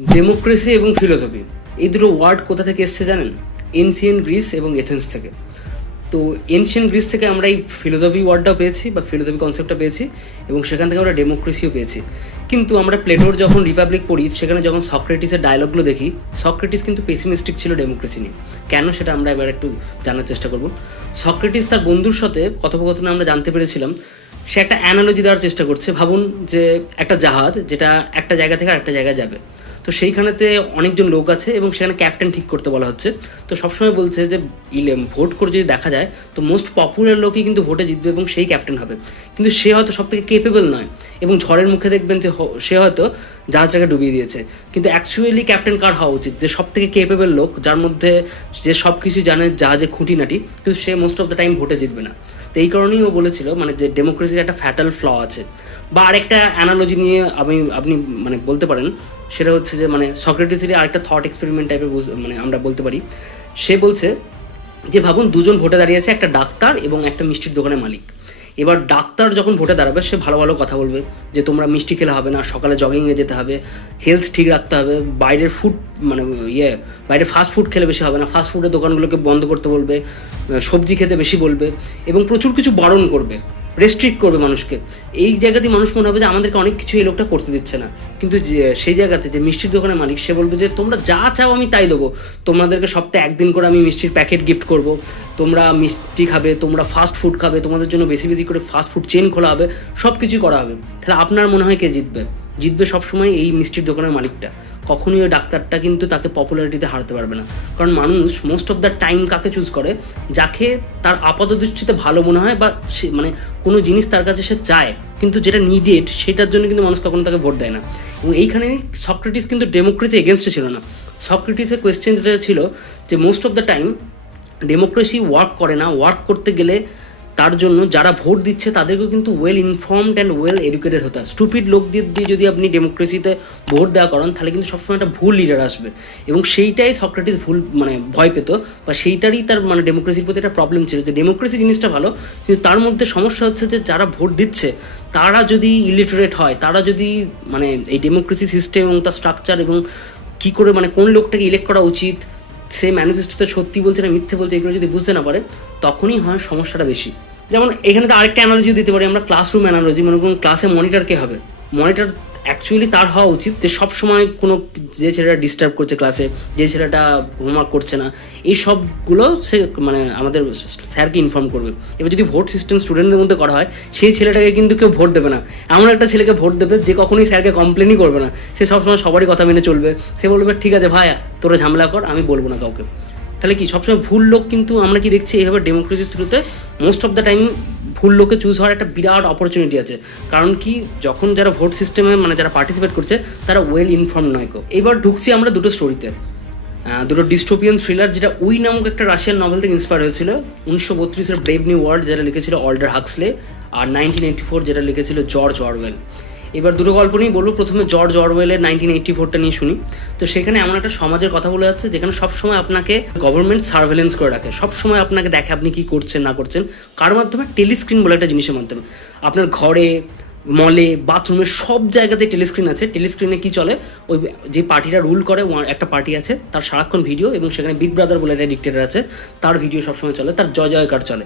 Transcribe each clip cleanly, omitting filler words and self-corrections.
Democracy এবং philosophy এই দুটো ওয়ার্ড কোথা থেকে এসছে জানেন? এনশিয়েন্ট গ্রিস এবং এথেন্স থেকে। তো এনশিয়েন্ট গ্রিস থেকে আমরা এই ফিলোসফি ওয়ার্ডটাও পেয়েছি বা ফিলোসফি কনসেপ্টটা পেয়েছি, এবং সেখান থেকে আমরা ডেমোক্রেসিও পেয়েছি। কিন্তু আমরা প্লেটোর যখন রিপাবলিক পড়ি, সেখানে যখন সক্রেটিসের ডায়লগগুলো দেখি, সক্রেটিস কিন্তু পেসিমিস্টিক ছিল ডেমোক্রেসি নিয়ে। কেন, সেটা আমরা এবার একটু জানার চেষ্টা করব। সক্রেটিস তার বন্ধুর সাথে কথোপকথনে আমরা জানতে পেরেছিলাম সে একটা অ্যানালজি দেওয়ার চেষ্টা করছে। ভাবুন যে একটা জাহাজ যেটা একটা জায়গা থেকে আরেকটা জায়গায় যাবে, তো সেইখানেতে অনেকজন লোক আছে এবং সেখানে ক্যাপ্টেন ঠিক করতে বলা হচ্ছে। তো সবসময় বলছে যে ভোট করে যদি দেখা যায় তো মোস্ট পপুলার লোকই কিন্তু ভোটে জিতবে এবং সেই ক্যাপ্টেন হবে, কিন্তু সে হয়তো সব থেকে কেপেবল নয়। এবং ঝড়ের মুখে দেখবেন যে সে হয়তো জাহাজটাকে ডুবিয়ে দিয়েছে। কিন্তু অ্যাকচুয়ালি ক্যাপ্টেন কার হওয়া উচিত? যে সব থেকে কেপেবল লোক, যার মধ্যে যে সব কিছু জানে জাহাজের খুঁটিনাটি, কিন্তু সে মোস্ট অফ দ্য টাইম ভোটে জিতবে না। তো এই কারণেই ও বলেছিল মানে যে ডেমোক্রেসির একটা ফ্যাটাল ফ্ল আছে। বা আরেকটা অ্যানালজি নিয়ে আপনি মানে বলতে পারেন, সেটা হচ্ছে যে মানে সক্রেটিসেরই আরেকটা থট এক্সপেরিমেন্ট টাইপের মানে আমরা বলতে পারি। সে বলছে যে ভাবুন দুজন ভোটে দাঁড়িয়ে আছে, একটা ডাক্তার এবং একটা মিষ্টির দোকানের মালিক। এবার ডাক্তার যখন ভোটে দাঁড়াবে সে ভালো ভালো কথা বলবে যে তোমরা মিষ্টি খেলে হবে না, সকালে জগিংয়ে যেতে হবে, হেলথ ঠিক রাখতে হবে, বাইরের ফুড মানে বাইরে ফাস্ট ফুড খেলে বেশি হবে না, ফাস্ট ফুডের দোকানগুলোকে বন্ধ করতে বলবে, সবজি খেতে বেশি বলবে এবং প্রচুর কিছু বারণ করবে, রেস্ট্রিক্ট করবে মানুষকে। এই জায়গাতেই মানুষ মনে হবে যে আমাদেরকে অনেক কিছু এই লোকটা করতে দিচ্ছে না। কিন্তু সেই জায়গাতে যে মিষ্টির দোকানের মালিক সে বলবে যে তোমরা যা চাও আমি তাই দেবো, তোমাদেরকে সপ্তাহে একদিন করে আমি মিষ্টির প্যাকেট গিফট করব, তোমরা মিষ্টি খাবে, তোমরা ফাস্ট ফুড খাবে, তোমাদের জন্য বেশি বেশি করে ফাস্ট ফুড চেন খোলা হবে, সব কিছু করা হবে। তাহলে আপনার মনে হয় কে জিতবে? জিতবে সবসময় এই মিষ্টির দোকানের মালিকটা। কখনোই ওই ডাক্তারটা কিন্তু তাকে পপুলারিটিতে হারাতে পারবে না। কারণ মানুষ মোস্ট অফ দ্য টাইম কাকে চুজ করে? যাকে তার আপাতদৃষ্টিতে ভালো মনে হয় বা সে মানে কোনো জিনিস তার কাছে সে চায়, কিন্তু যেটা নিডেড সেটার জন্য কিন্তু মানুষ কখনো তাকে ভোট দেয় না। এবং এইখানে সক্রেটিস কিন্তু ডেমোক্রেসি এগেনস্টে ছিল না। সক্রেটিসের কোয়েশ্চেন যেটা ছিল যে most of the time democracy work করে না। ওয়ার্ক করতে গেলে তার জন্য যারা ভোট দিচ্ছে তাদেরকেও কিন্তু well informed and well educated হতে হয়। স্টুপিড লোক দিয়ে যদি আপনি ডেমোক্রেসিতে ভোট দেওয়া করেন তাহলে কিন্তু সবসময় একটা ভুল লিডার আসবে, এবং সেইটাই সক্রেটিস ভুল মানে ভয় পেত, বা সেইটারই তার মানে ডেমোক্রেসির প্রতি একটা প্রবলেম ছিল যে ডেমোক্রেসি জিনিসটা ভালো, কিন্তু তার মধ্যে সমস্যা হচ্ছে যে যারা ভোট দিচ্ছে তারা যদি ইলিটারেট হয়, তারা যদি মানে এই ডেমোক্রেসি সিস্টেম এবং তার স্ট্রাকচার এবং কী করে মানে কোন লোকটাকে ইলেক্ট করা উচিত, সে ম্যানিফেস্টোতে সত্যি বলছে না মিথ্যে বলছে, এগুলো যদি বুঝতে না পারে তখনই হয় সমস্যাটা বেশি। যেমন এখানে তো আরেকটা অ্যানালজিও দিতে পারি আমরা, ক্লাসরুম অ্যানালজি। মনে করুন ক্লাসে মনিটর কে হবে? মনিটর অ্যাকচুয়ালি তার হওয়া উচিত যে সবসময় কোনো যে ছেলেটা ডিস্টার্ব করছে ক্লাসে, যে ছেলেটা হোমওয়ার্ক করছে না, এই সবগুলো সে মানে আমাদের স্যারকে ইনফর্ম করবে। এবার যদি ভোট সিস্টেম স্টুডেন্টদের মধ্যে করা হয়, সেই ছেলেটাকে কিন্তু কেউ ভোট দেবে না। এমন একটা ছেলেকে ভোট দেবে যে কখনোই স্যারকে কমপ্লেনই করবে না, সে সবসময় সবারই কথা মেনে চলবে। সে বলবে ঠিক আছে ভাইয়া তোরা ঝামেলা কর, আমি বলবো না কাউকে। তাহলে কি সবসময় ভুল লোক কিন্তু আমরা কি দেখছি এইভাবে ডেমোক্রেসির থ্রুতে মোস্ট অফ দ্য টাইম ভুল লোকে চুজ হওয়ার একটা বিরাট অপরচুনিটি আছে। কারণ কি যখন যারা ভোট সিস্টেমে মানে যারা পার্টিসিপেট করছে তারা ওয়েল ইনফর্ম নয় কেউ। এবার ঢুকছি আমরা দুটো স্টোরিতে, দুটো ডিস্টোপিয়ান থ্রিলার, যেটা উই নামক একটা রাশিয়ান নভেল থেকে ইন্সপায়ার হয়েছিল। 1932 ব্রেভ নিউ ওয়ার্ল্ড যেটা লিখেছিল অল্ডার হাক্সলে, আর 1984 যেটা লিখেছিল জর্জ অরওয়েল। এবার দুটো গল্প নিয়েই বলবো। প্রথমে জর্জ অরওয়েলের 1984টা নিয়ে শুনি। তো সেখানে এমন একটা সমাজের কথা বলে যাচ্ছে যেখানে সবসময় আপনাকে গভর্নমেন্ট সার্ভেলেন্স করে রাখে, সবসময় আপনাকে দেখে আপনি কী করছেন না করছেন। কার মাধ্যমে? টেলিস্ক্রিন বলে একটা জিনিসের মাধ্যমে। আপনার ঘরে, মলে, বাথরুমে সব জায়গাতে টেলিস্ক্রিন আছে। টেলিস্ক্রিনে কি চলে? ওই যে পার্টিটা রুল করে, একটা পার্টি আছে তার সারাক্ষণ ভিডিও, এবং সেখানে বিগ ব্রাদার বলে একটা ডিক্টেটর আছে তার ভিডিও সবসময় চলে, তার জয় জয়কার চলে।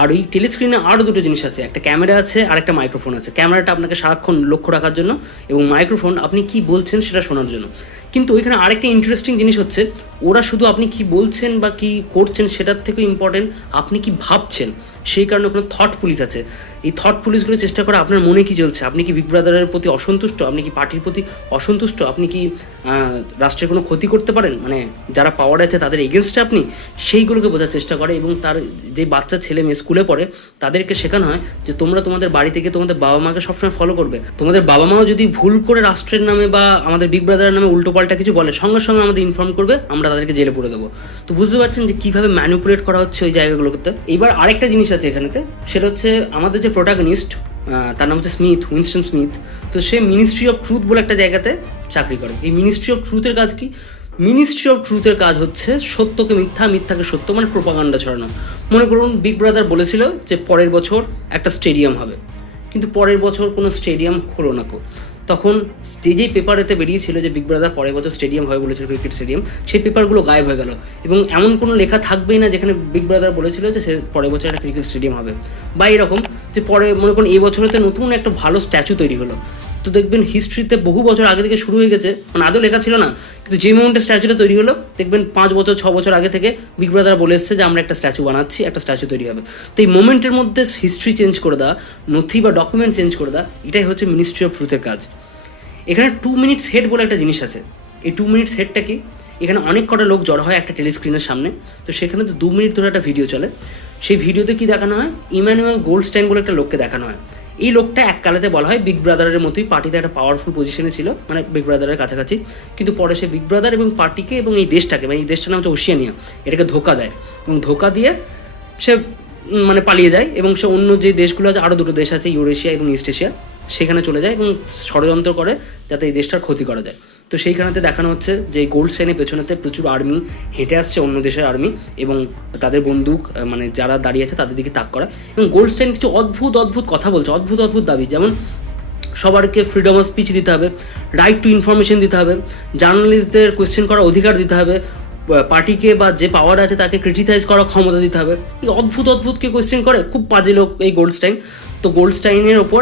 আর ওই টেলিস্ক্রিনে আরও দুটো জিনিস আছে, একটা ক্যামেরা আছে আর একটা মাইক্রোফোন আছে। ক্যামেরাটা আপনাকে সারাক্ষণ লক্ষ্য রাখার জন্য, এবং মাইক্রোফোন আপনি কি বলছেন সেটা শোনার জন্য। কিন্তু ওইখানে আরেকটা ইন্টারেস্টিং জিনিস হচ্ছে, ওরা শুধু আপনি কি বলছেন বা কি করছেন সেটার থেকেও ইম্পর্টেন্ট আপনি কি ভাবছেন। সেই কারণে ওখানে থট পুলিশ আছে। এই থট পুলিশগুলো চেষ্টা করে আপনার মনে কি চলছে, আপনি কি বিগ ব্রাদারের প্রতি অসন্তুষ্ট, আপনি কি পার্টির প্রতি অসন্তুষ্ট, আপনি কি রাষ্ট্রের কোনো ক্ষতি করতে পারেন, মানে যারা পাওয়ার আছে তাদের এগেনস্টে আপনি, সেইগুলোকে বোঝার চেষ্টা করে। এবং তার যে বাচ্চা ছেলে মেয়ে স্কুলে পড়ে তাদেরকে শেখানো হয় যে তোমরা তোমাদের বাড়ি থেকে তোমাদের বাবা মাকে সবসময় ফলো করবে। তোমাদের বাবা মাও যদি ভুল করে রাষ্ট্রের নামে বা আমাদের বিগ ব্রাদারের নামে উল্টোপাল্টা কিছু বলে, সঙ্গে সঙ্গে আমাদের ইনফর্ম করবে, আমরা তাদেরকে জেলে পুরে দেবো। তো বুঝতে পারছেন যে কীভাবে ম্যানিপুলেট করা হচ্ছে ওই জায়গাগুলোতে। এবার আরেকটা জিনিস আছে এখানেতে, সেটা হচ্ছে আমাদের যে প্রোটাগনিস্ট, তার নাম হচ্ছে উইনস্টন স্মিথ। তো সে মিনিস্ট্রি অফ ট্রুথ বলে একটা জায়গাতে চাকরি করে। এই মিনিস্ট্রি অফ ট্রুথের কাজ কি? মিনিস্ট্রি অফ ট্রুথের কাজ হচ্ছে সত্যকে মিথ্যা, মিথ্যাকে সত্য, মানে প্রোপাগান্ডা ছড়ানো। মনে করুন বিগ ব্রাদার বলেছিল যে পরের বছর একটা স্টেডিয়াম হবে, কিন্তু পরের বছর কোনো স্টেডিয়াম হলো না। তখন যেই পেপারেতে বেরিয়েছিল যে বিগ ব্রাদার পরের বছর স্টেডিয়াম হয় বলেছিল, ক্রিকেট স্টেডিয়াম, সেই পেপারগুলো গায়েব হয়ে গেল এবং এমন কোনো লেখা থাকবেই না যেখানে বিগ ব্রাদার বলেছিল যে সে পরের বছর একটা ক্রিকেট স্টেডিয়াম হবে। বা এরকম যে পরে মনে করুন এই বছরেতে নতুন একটা ভালো স্ট্যাচু তৈরি হলো, তো দেখবেন হিস্ট্রিতে বহু বছর আগে থেকে শুরু হয়ে গেছে, মানে আদৌ লেখা ছিল না, কিন্তু যে মোমেন্টে স্ট্যাচুটা তৈরি হলো দেখবেন 5 বছর 6 বছর আগে থেকে বিগ ব্রাদার বলে এসছে যে আমরা একটা স্ট্যাচু বানাচ্ছি, একটা স্ট্যাচু তৈরি হবে। তো এই মোমেন্টের মধ্যে হিস্ট্রি চেঞ্জ করে দেওয়া, নথি বা ডকুমেন্ট চেঞ্জ করে দেওয়া, এটাই হচ্ছে মিনিস্ট্রি অফ ট্রুথের কাজ। এখানে 2 মিনিটস হেড বলে একটা জিনিস আছে। এই 2 মিনিটস হেডটা কি, এখানে অনেক কটা লোক জড়ো হয় একটা টেলিস্ক্রিনের সামনে, তো সেখানে তো 2 মিনিট ধরে একটা ভিডিও চলে। সেই ভিডিওতে কি দেখানো হয়, ইম্যানুয়েল গোল্ডস্টাইন বলে একটা লোককে দেখানো হয়। এই লোকটা এককালেতে বলা হয় বিগ ব্রাদারের মতোই পার্টিতে একটা পাওয়ারফুল পজিশনে ছিল, মানে বিগ ব্রাদারের কাছাকাছি, কিন্তু পরে সে বিগ ব্রাদার এবং পার্টিকে এবং এই দেশটাকে, মানে এই দেশটার নাম হচ্ছে ওশিয়ানিয়া, এটাকে ধোকা দেয় এবং ধোকা দিয়ে সে মানে পালিয়ে যায় এবং সে অন্য যে দেশগুলো আছে, আরও 2টো দেশ আছে ইউরেশিয়া এবং ইস্ট এশিয়া, সেখানে চলে যায় এবং ষড়যন্ত্র করে যাতে এই দেশটার ক্ষতি করা যায়। তো সেইখানেতে দেখানো হচ্ছে যে এই গোল্ডস্টাইনের পেছনেতে প্রচুর আর্মি হেঁটে আসছে, অন্য দেশের আর্মি, এবং তাদের বন্দুক মানে যারা দাঁড়িয়ে আছে তাদের দিকে তাক করা, এবং গোল্ডস্টাইন কিছু অদ্ভুত কথা বলছে, অদ্ভুত দাবি, যেমন সবারকে ফ্রিডম অফ স্পিচ দিতে হবে, রাইট টু ইনফরমেশন দিতে হবে, জার্নালিস্টদের কোয়েশ্চেন করার অধিকার দিতে হবে, পার্টিকে বা যে পাওয়ার আছে তাকে ক্রিটিসাইজ করার ক্ষমতা দিতে হবে। এই অদ্ভুত কে কোয়েশ্চেন করে, খুব বাজে লোক এই গোল্ডস্টাইন। তো গোল্ডস্টাইনের ওপর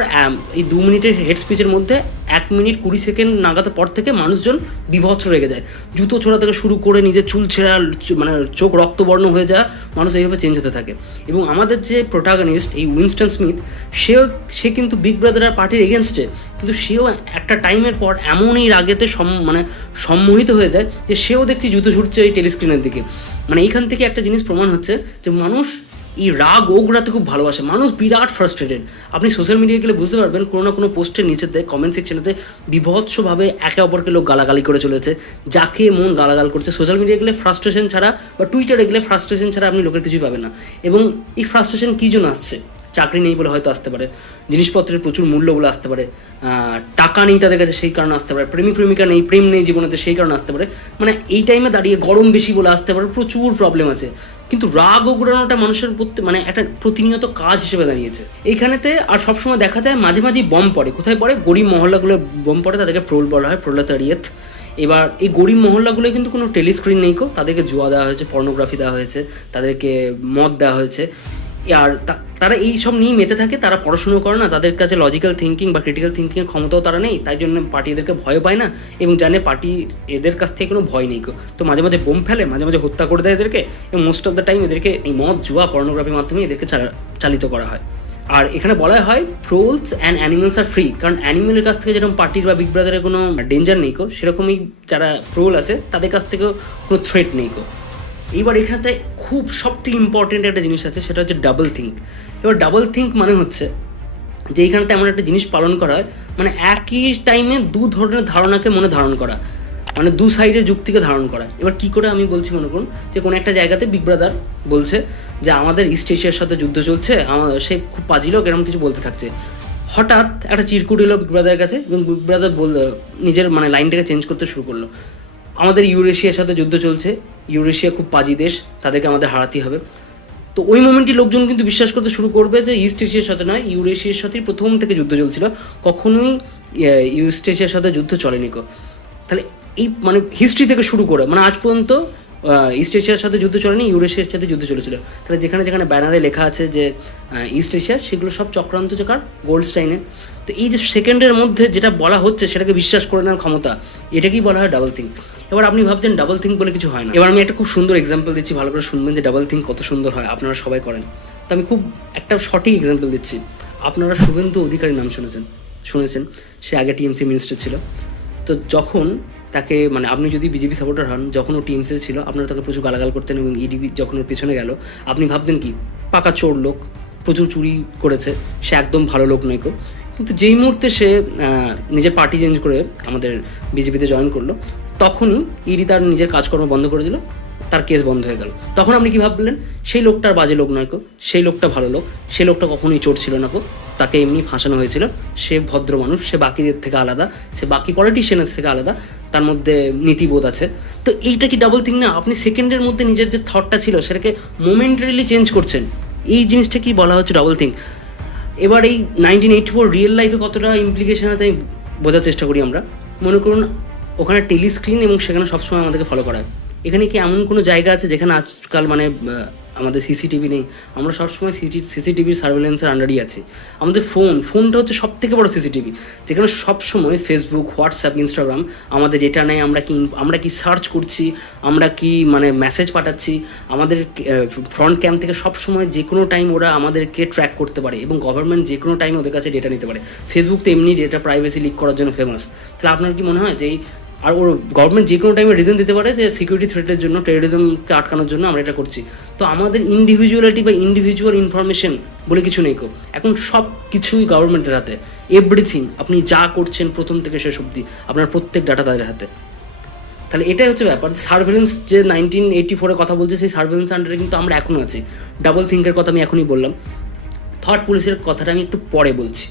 এই 2 মিনিটের হেড স্পিচের মধ্যে 1 মিনিট 20 সেকেন্ড নাগাদ পর থেকে মানুষজন বিভৎস রেগে যায়, জুতো ছোড়া থেকে শুরু করে নিজের চুল ছেঁড়া, মানে চোখ রক্তবর্ণ হয়ে যায়, মানুষ এইভাবে চেঞ্জ হতে থাকে। এবং আমাদের যে প্রোটাগনিস্ট এই উইনস্টন স্মিথ, সে কিন্তু বিগ ব্রাদার আর পার্টির এগেনস্টে, কিন্তু সেও একটা টাইমের পর এমনই রাগেতে মানে সম্মোহিত হয়ে যায় যে সেও দেখছি জুতো ছুটছে এই টেলিস্ক্রিনের দিকে। মানে এইখান থেকে একটা জিনিস প্রমাণ হচ্ছে যে মানুষ এই রাগ ওগড়াতে খুব ভালোবাসে, মানুষ বিরাট ফ্রাস্ট্রেটেড। আপনি সোশ্যাল মিডিয়ায় গেলে বুঝতে পারবেন কোনো না কোনো পোস্টের নিচেতে কমেন্ট সেকশনেতে বিভৎসভাবে একে অপরকে লোক গালাগালি করে চলেছে, যাকে মন গালাগাল করছে। সোশ্যাল মিডিয়ায় গেলে ফ্রাস্ট্রেশন ছাড়া বা টুইটারে গেলে ফ্রাস্ট্রেশন ছাড়া আপনি লোকের কিছুই পাবেন না। এবং এই ফ্রাস্ট্রেশন কী জন্য আসছে, চাকরি নেই বলে হয়তো আসতে পারে, জিনিসপত্রের প্রচুর মূল্য বলে আসতে পারে, টাকা নেই তাদের কাছে সেই কারণে আসতে পারে, প্রেমিকা নেই, প্রেম নেই জীবনেতে সেই কারণে আসতে পারে, মানে এই টাইমে দাঁড়িয়ে গরম বেশি বলে আসতে পারে, প্রচুর প্রবলেম আছে। কিন্তু রাগ ওগড়ানোটা মানুষের মানে একটা প্রতিনিয়ত কাজ হিসেবে দাঁড়িয়েছে এইখানেতে। আর সবসময় দেখা যায় মাঝে মাঝেই বম পড়ে, কোথায় পড়ে, গরিব মহল্লাগুলো বম পড়ে, তাদেরকে প্রোল বলা হয়, প্রোলেতারিয়েত। এবার এই গরিব মহল্লাগুলোয় কিন্তু কোনো টেলিস্ক্রিন নেই, তাদেরকে জুয়া দেওয়া হয়েছে, পর্নোগ্রাফি দেওয়া হয়েছে, তাদেরকে মদ দেওয়া হয়েছে, আর তারা এই সব নিয়ে মেতে থাকে। তারা পড়াশুনো করে না, তাদের কাছে লজিক্যাল থিঙ্কিং বা ক্রিটিক্যাল থিঙ্কিংয়ের ক্ষমতাও তারা নেই, তাই জন্য পার্টি এদেরকে ভয় পায় না এবং জানে পার্টি এদের কাছ থেকে কোনো ভয় নেই। তো মাঝে মাঝে বোম ফেলে, মাঝে মাঝে হত্যা করে দেয় এদেরকে, এবং মোস্ট অফ দ্য টাইম এদেরকে এই মদ জুয়া পর্নোগ্রাফির মাধ্যমে এদেরকে চালিত করা হয়। আর এখানে বলা হয় প্রোলস অ্যান্ড অ্যানিমেলস আর ফ্রি, কারণ অ্যানিমেলের কাছ থেকে যেরকম পার্টির বা বিগ ব্রাদারের কোনো ডেঞ্জার নেই, সেরকমই যারা প্রোল আছে তাদের কাছ থেকেও কোনো থ্রেট নেই। এইবার এখানে খুব সবথেকে ইম্পর্টেন্ট একটা জিনিস আছে, সেটা হচ্ছে ডাবল থিঙ্ক। এবার ডাবল থিঙ্ক মানে হচ্ছে যে এইখানে এমন একটা জিনিস পালন করা হয়, মানে একই টাইমে 2 ধরনের ধারণাকে মনে ধারণ করা, মানে 2 সাইডের যুক্তিকে ধারণ করা। এবার কী করে আমি বলছি, মনে করুন যে কোনো একটা জায়গাতে বিগ ব্রাদার বলছে যে আমাদের ইস্ট এশিয়ার সাথে যুদ্ধ চলছে, সে খুব পাজি লোক এরকম কিছু বলতে থাকছে। হঠাৎ একটা চিরকুট এলো বিগ ব্রাদারের কাছে এবং বিগ ব্রাদার নিজের মানে লাইনটাকে চেঞ্জ করতে শুরু করলো, আমাদের ইউরেশিয়ার সাথে যুদ্ধ চলছে, ইউরেশিয়া খুব পাজি দেশ, তাদেরকে আমাদের হারাতেই হবে। তো ওই মোমেন্টই লোকজন কিন্তু বিশ্বাস করতে শুরু করবে যে ইস্ট এশিয়ার সাথে নয়, ইউরেশিয়ার সাথেই প্রথম থেকে যুদ্ধ চলছিল, কখনোই ইস্ট এশিয়ার সাথে যুদ্ধ চলেনি। তাহলে এই মানে হিস্ট্রি থেকে শুরু করে মানে আজ পর্যন্ত ইস্ট এশিয়ার সাথে যুদ্ধ চলেনি, ইউরেশিয়ার সাথে যুদ্ধ চলেছিল। তাহলে যেখানে যেখানে ব্যানারে লেখা আছে যে ইস্ট এশিয়া, সেগুলো সব চক্রান্ত কার, গোল্ডস্টাইনের। তো এই যে সেকেন্ডের মধ্যে যেটা বলা হচ্ছে সেটাকে বিশ্বাস করে নেওয়ার ক্ষমতা, এটাকেই বলা হয় ডাবল থিঙ্ক। এবার আপনি ভাবছেন ডাবল থিঙ্ক বলে কিছু হয় না। এবার আমি একটা খুব সুন্দর এক্সাম্পল দিচ্ছি, ভালো করে শুনবেন যে ডাবল থিঙ্ক কত সুন্দর হয়, আপনারা সবাই করেন। তো আমি খুব একটা সঠিক এক্সাম্পল দিচ্ছি। আপনারা শুভেন্দু অধিকারী নাম শুনেছেন, সে আগে টিএমসি মিনিস্টার ছিল। তো যখন তাকে মানে আপনি যদি বিজেপি সাপোর্টার হন, যখন ও টিএমসিতে ছিল আপনারা তাকে প্রচুর গালাগাল করতেন, এবং ইডিপি যখন ওর পেছনে গেল আপনি ভাবতেন কি পাকা চোর লোক, প্রচুর চুরি করেছে, সে একদম ভালো লোক নয়। কিন্তু যেই মুহূর্তে সে নিজের পার্টি চেঞ্জ করে আমাদের বিজেপিতে জয়েন করলো, তখনই ইডি তার নিজের কাজকর্ম বন্ধ করে দিল, তার কেস বন্ধ হয়ে গেল। তখন আপনি কি ভাবলেন, সেই লোকটার বাজে লোক নয়, সেই লোকটা ভালো লোক, সেই লোকটা কখনোই চোর ছিল না, তাকে এমনি ফাঁসানো হয়েছিল, সে ভদ্র মানুষ, সে বাকিদের থেকে আলাদা, সে বাকি পলিটিশিয়ানের থেকে আলাদা, তার মধ্যে নীতিবোধ আছে। তো এইটা কি ডাবল থিঙ্ক না? আপনি সেকেন্ডের মধ্যে নিজের যে থটটা ছিল সেটাকে মোমেন্টারিলি চেঞ্জ করছেন, এই জিনিসটা কি বলা হচ্ছে ডাবল থিঙ্ক। এবার এই 1984 রিয়েল লাইফে কতটা ইমপ্লিকেশন আছে আমি বোঝার চেষ্টা করি আমরা। মনে করুন ওখানে টেলিস্ক্রিন এবং সেখানে সবসময় আমাদেরকে ফলো করা হয়। এখানে কি এমন কোনো জায়গা আছে যেখানে আজকাল মানে আমাদের সিসিটিভি নেই? আমরা সবসময় সিসিটিভির সার্ভেলেন্সের আন্ডারই আছি। আমাদের ফোনটা হচ্ছে সব থেকে বড় সিসিটিভি, যেখানে সবসময় ফেসবুক, হোয়াটসঅ্যাপ, ইনস্টাগ্রাম আমাদের ডেটা নেয়। আমরা কি সার্চ করছি, আমরা কি মানে মেসেজ পাঠাচ্ছি, আমাদের ফ্রন্ট ক্যাম থেকে সবসময় যে কোনো টাইম ওরা আমাদেরকে ট্র্যাক করতে পারে এবং গভর্নমেন্ট যে কোনো টাইম ওদের কাছে ডেটা নিতে পারে। ফেসবুক তো এমনি ডেটা প্রাইভেসি লিক করার জন্য ফেমাস। তাহলে আপনার কি মনে হয় যে আর ওর গভর্নমেন্ট যে কোনো টাইমে রিজন দিতে পারে যে সিকিউরিটি থ্রেটের জন্য, টেরোরিজমকে আটকানোর জন্য আমরা এটা করছি? তো আমাদের ইন্ডিভিজুয়ালিটি বা ইন্ডিভিজুয়াল ইনফরমেশন বলে কিছু নেই। এখন সব কিছুই গভর্নমেন্টের হাতে, এভরিথিং। আপনি যা করছেন প্রথম থেকে শেষ অবধি আপনার প্রত্যেক ডাটা তাদের হাতে। তাহলে এটাই হচ্ছে ব্যাপার। সার্ভেলেন্স যে 1984 কথা বলছে, সেই সার্ভেলেন্স আন্ডারে কিন্তু আমরা এখনও আছি। ডাবল থিঙ্কের কথা আমি এখনই বললাম, থট পুলিশের কথাটা আমি একটু পরে বলছি।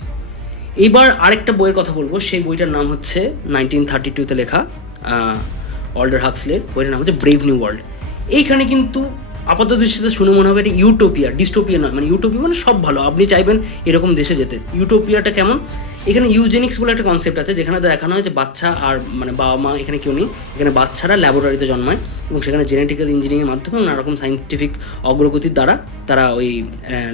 এইবার আরেকটা বইয়ের কথা বলবো, সেই বইটার নাম হচ্ছে 1932-তে লেখা অল্ডার হাক্সলের। বইটার নাম হচ্ছে ব্রেভ নিউ ওয়ার্ল্ড। এইখানে কিন্তু আপাত দৃষ্টিতে শুনে মনে হবে এটা ইউটোপিয়া, ডিস্টোপিয়া নয়। মানে ইউটোপিয়া মানে সব ভালো, আপনি চাইবেন এরকম দেশে যেতে। ইউটোপিয়াটা কেমন? এখানে ইউজেনিক্স বলে একটা কনসেপ্ট আছে, যেখানে দেখানো হয় যে বাচ্চা আর মানে বাবা মা এখানে কেউ নেই। এখানে বাচ্চারা ল্যাবরেটরিতে জন্মায় এবং সেখানে জেনেটিক্যাল ইঞ্জিনিয়ারিংয়ের মাধ্যমে নানা রকম সাইন্টিফিক অগ্রগতির দ্বারা তারা ওই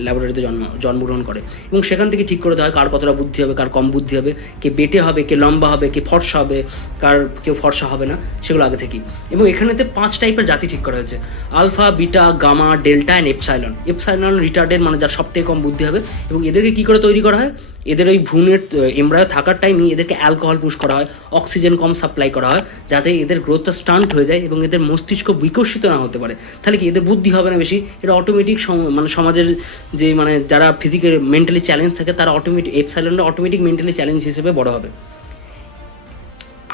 ল্যাবরেটরিতে জন্মগ্রহণ করে এবং সেখান থেকে ঠিক করে দেওয়া হয় কার কতটা বুদ্ধি হবে, কার কম বুদ্ধি হবে, কে বেটে হবে, কে লম্বা হবে, কে ফর্সা হবে, কেউ ফর্সা হবে না, সেগুলো আগে থেকেই। এবং এখানেতে 5 টাইপের জাতি ঠিক করা হয়েছে: alpha, beta, gamma, delta and epsilon. Epsilon retarded, মানে যার সবথেকে কম বুদ্ধি হবে। এবং এদেরকে কী করে তৈরি করা হয়? এদের ওই ভ্রূণের এমব্রায়ো থাকার টাইমে এদেরকে অ্যালকোহল পুশ করা হয়, অক্সিজেন কম সাপ্লাই করা হয়, যাতে এদের গ্রোথটা স্টান্ট হয়ে যায় এবং এদের মস্তিষ্ক বিকশিত না হতে পারে। তাহলে কি এদের বুদ্ধি হবে না বেশি? এরা অটোমেটিক মানে সমাজের যে মানে যারা ফিজিক্যাল মেন্টালি চ্যালেঞ্জ থাকে তারা অটোমেটিক এপসাইলনরা অটোমেটিক মেন্টালি চ্যালেঞ্জ হিসেবে বড় হবে।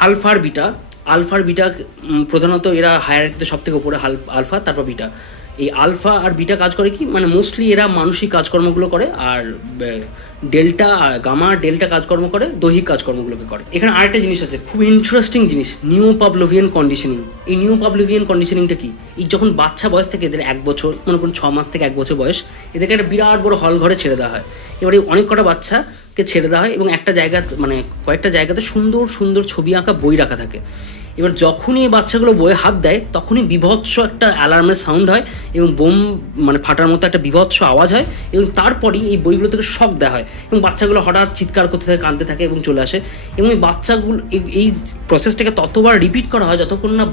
আলফার বিটা প্রধানত এরা হায়ারার্কিতে সব থেকে উপরে, আলফা, তারপর বিটা। এই আলফা আর বিটা কাজ করে কি, মানে মোস্টলি এরা মানসিক কাজকর্মগুলো করে, আর ডেল্টা আর গামা ডেল্টা কাজকর্ম করে, দৈহিক কাজকর্মগুলোকে করে। এখানে আরেকটা জিনিস আছে, খুব ইন্টারেস্টিং জিনিস, নিও পাভলোভিয়ান কন্ডিশনিং। এই নিও পাভলোভিয়ান কন্ডিশনিংটা কি? এই যখন বাচ্চা বয়স থেকে এদের 1 বছর, মনে করুন 6 মাস থেকে 1 বছর বয়স, এদেরকে একটা বিরাট বড় হল ঘরে ছেড়ে দেওয়া হয়। এবারে অনেক কটা বাচ্চাকে ছেড়ে দেওয়া হয় এবং একটা জায়গা মানে কয়েকটা জায়গাতে সুন্দর সুন্দর ছবি আঁকা বই রাখা থাকে। এবার যখনই এই বাচ্চাগুলো বইয়ে হাত দেয় তখনই বিভৎস একটা অ্যালার্মের সাউন্ড হয় এবং বোম মানে ফাটার মতো একটা বিভৎস আওয়াজ হয় এবং তারপরেই এই বইগুলো থেকে শক দেওয়া হয় এবং বাচ্চাগুলো হঠাৎ চিৎকার করতে থাকে, কাঁদতে থাকে এবং চলে আসে। এবং এই বাচ্চাগুলো এই প্রসেসটাকে ততবার রিপিট করা হয় যতক্ষণ না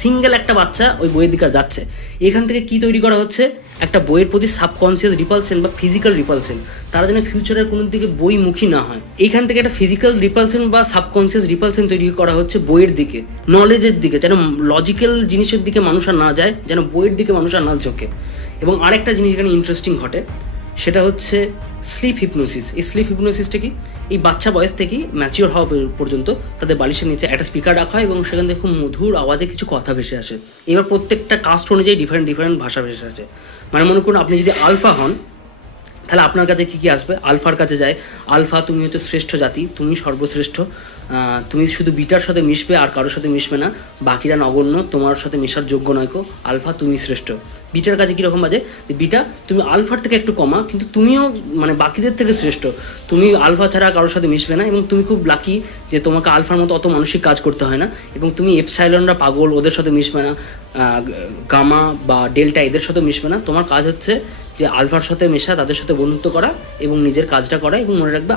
সিঙ্গেল একটা বাচ্চা ওই বইয়ের দিকে যাচ্ছে। এখান থেকে কি তৈরি করা হচ্ছে? একটা বইয়ের প্রতি সাবকনসিয়াস রিপালশন বা ফিজিক্যাল রিপালশন, তারা যেন ফিউচারের কোনো দিকে বইমুখী না হয়। এইখান থেকে একটা ফিজিক্যাল রিপালশন বা সাবকনসিয়াস রিপালশন তৈরি করা হচ্ছে বইয়ের দিকে, নলেজের দিকে, যেন লজিক্যাল জিনিসের দিকে মানুষ আর না যায়, যেন বইয়ের দিকে মানুষ আর না ঝোঁকে। এবং আরেকটা জিনিস এখানে ইন্টারেস্টিং ঘটে, সেটা হচ্ছে স্লিপ হিপনোসিস। এই স্লিপ হিপনোসিসটা কি? এই বাচ্চা বয়স থেকেই ম্যাচিওর হওয়া পর্যন্ত তাদের বালিশের নিচে একটা স্পিকার রাখা হয় এবং সেখান থেকে খুব মধুর আওয়াজে কিছু কথা ভেসে আসে। এবার প্রত্যেকটা কাস্ট অনুযায়ী ডিফারেন্ট ভাষা ভেসে আসে। মানে মনে করুন আপনি যদি আলফা হন, তাহলে আপনার কাছে কী কী আসবে? আলফার কাছে যায়, আলফা তুমি হচ্ছে শ্রেষ্ঠ জাতি, তুমি সর্বশ্রেষ্ঠ, তুমি শুধু বিটার সাথে মিশবে আর কারোর সাথে মিশবে না, বাকিরা নগণ্য, তোমার সাথে মেশার যোগ্য নয় কো, আলফা তুমি শ্রেষ্ঠ। বিটার কাছে কীরকম বাজে? বিটা তুমি আলফার থেকে একটু কমা, কিন্তু তুমিও মানে বাকিদের থেকে শ্রেষ্ঠ, তুমি আলফা ছাড়া কারোর সাথে মিশবে না এবং তুমি খুব লাকি যে তোমাকে আলফার মতো অত মানসিক কাজ করতে হয় না এবং তুমি এপসাইলনরা পাগল, ওদের সাথে মিশবে না, গামা বা ডেল্টা এদের সাথে মিশবে না। তোমার কাজ হচ্ছে যে আলফার সাথে মেশা, তাদের সাথে বন্ধুত্ব করা এবং নিজের কাজটা করা এবং মনে রাখবে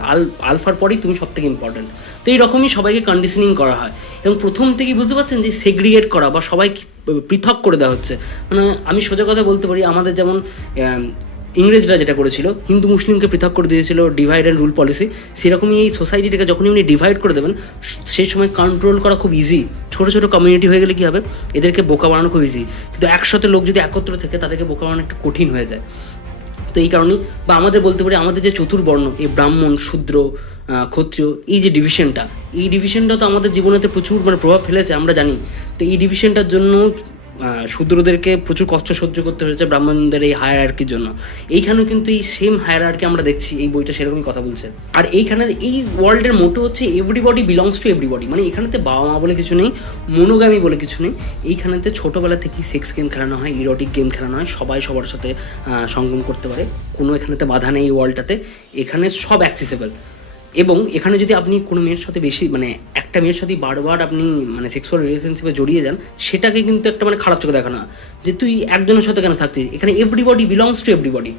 আলফার পরেই তুমি সব থেকে ইম্পর্টেন্ট। তো এইরকমই সবাইকে কন্ডিশনিং করা হয় এবং প্রথম থেকেই বুঝতে পারছেন যে সেগ্রিগেট করা বা সবাইকে পৃথক করে দেওয়া হচ্ছে। মানে আমি সোজা কথা বলতে পারি, আমাদের যেমন ইংরেজরা যেটা করেছিল, হিন্দু মুসলিমকে পৃথক করে দিয়েছিল, ডিভাইড অ্যান্ড রুল পলিসি, সেরকমই এই সোসাইটিটাকে যখনই আপনি ডিভাইড করে দেবেন সেই সময় কন্ট্রোল করা খুব ইজি। ছোটো ছোটো কমিউনিটি হয়ে গেলে কী হবে? এদেরকে বোকা বানানো খুব ইজি, কিন্তু একসাথে লোক যদি একত্র থেকে তাদেরকে বোকা বানানো একটু কঠিন হয়ে যায়। তো এই কারণেই বা আমাদের বলতে পারি আমাদের যে চতুর্বর্ণ, এই ব্রাহ্মণ, শূদ্র, ক্ষত্রিয়, এই যে ডিভিশনটা তো আমাদের জীবনেতে প্রচুর মানে প্রভাব ফেলেছে, আমরা জানি। তো এই ডিভিশনটার জন্য শূদ্রদেরকে প্রচুর কষ্ট সহ্য করতে হয়েছে ব্রাহ্মণদের এই হায়ারার্কির জন্য। এইখানেও কিন্তু এই সেম হায়ারার্কি আমরা দেখছি, এই বইটা সেরকমই কথা বলছে। আর এইখানে এই ওয়ার্ল্ডের মোটো হচ্ছে এভরিবডি বিলংস টু এভরিবডি, মানে এখানেতে বাবা মা বলে কিছু নেই, মনোগামী বলে কিছু নেই। এইখানেতে ছোটোবেলা থেকেই সেক্স গেম খেলানো হয়, ইরোটিক গেম খেলানো হয়, সবাই সবার সাথে সঙ্গম করতে পারে, কোনো এখানেতে বাধা নেই এই ওয়ার্ল্ডটাতে। এখানে সব অ্যাক্সেসেবল। এবং এখানে যদি আপনি কোনো মেয়ের সাথে বেশি মানে একটা মেয়ের সাথে বারবার আপনি মানে সেক্সুয়াল রিলেশনশিপে জড়িয়ে যান, সেটাকে কিন্তু একটা মানে খারাপ চোখে দেখা না, যে তুই একজনের সাথে কেন থাকতিস। এখানে এভরিবডি বিলংস টু এভরিবডি।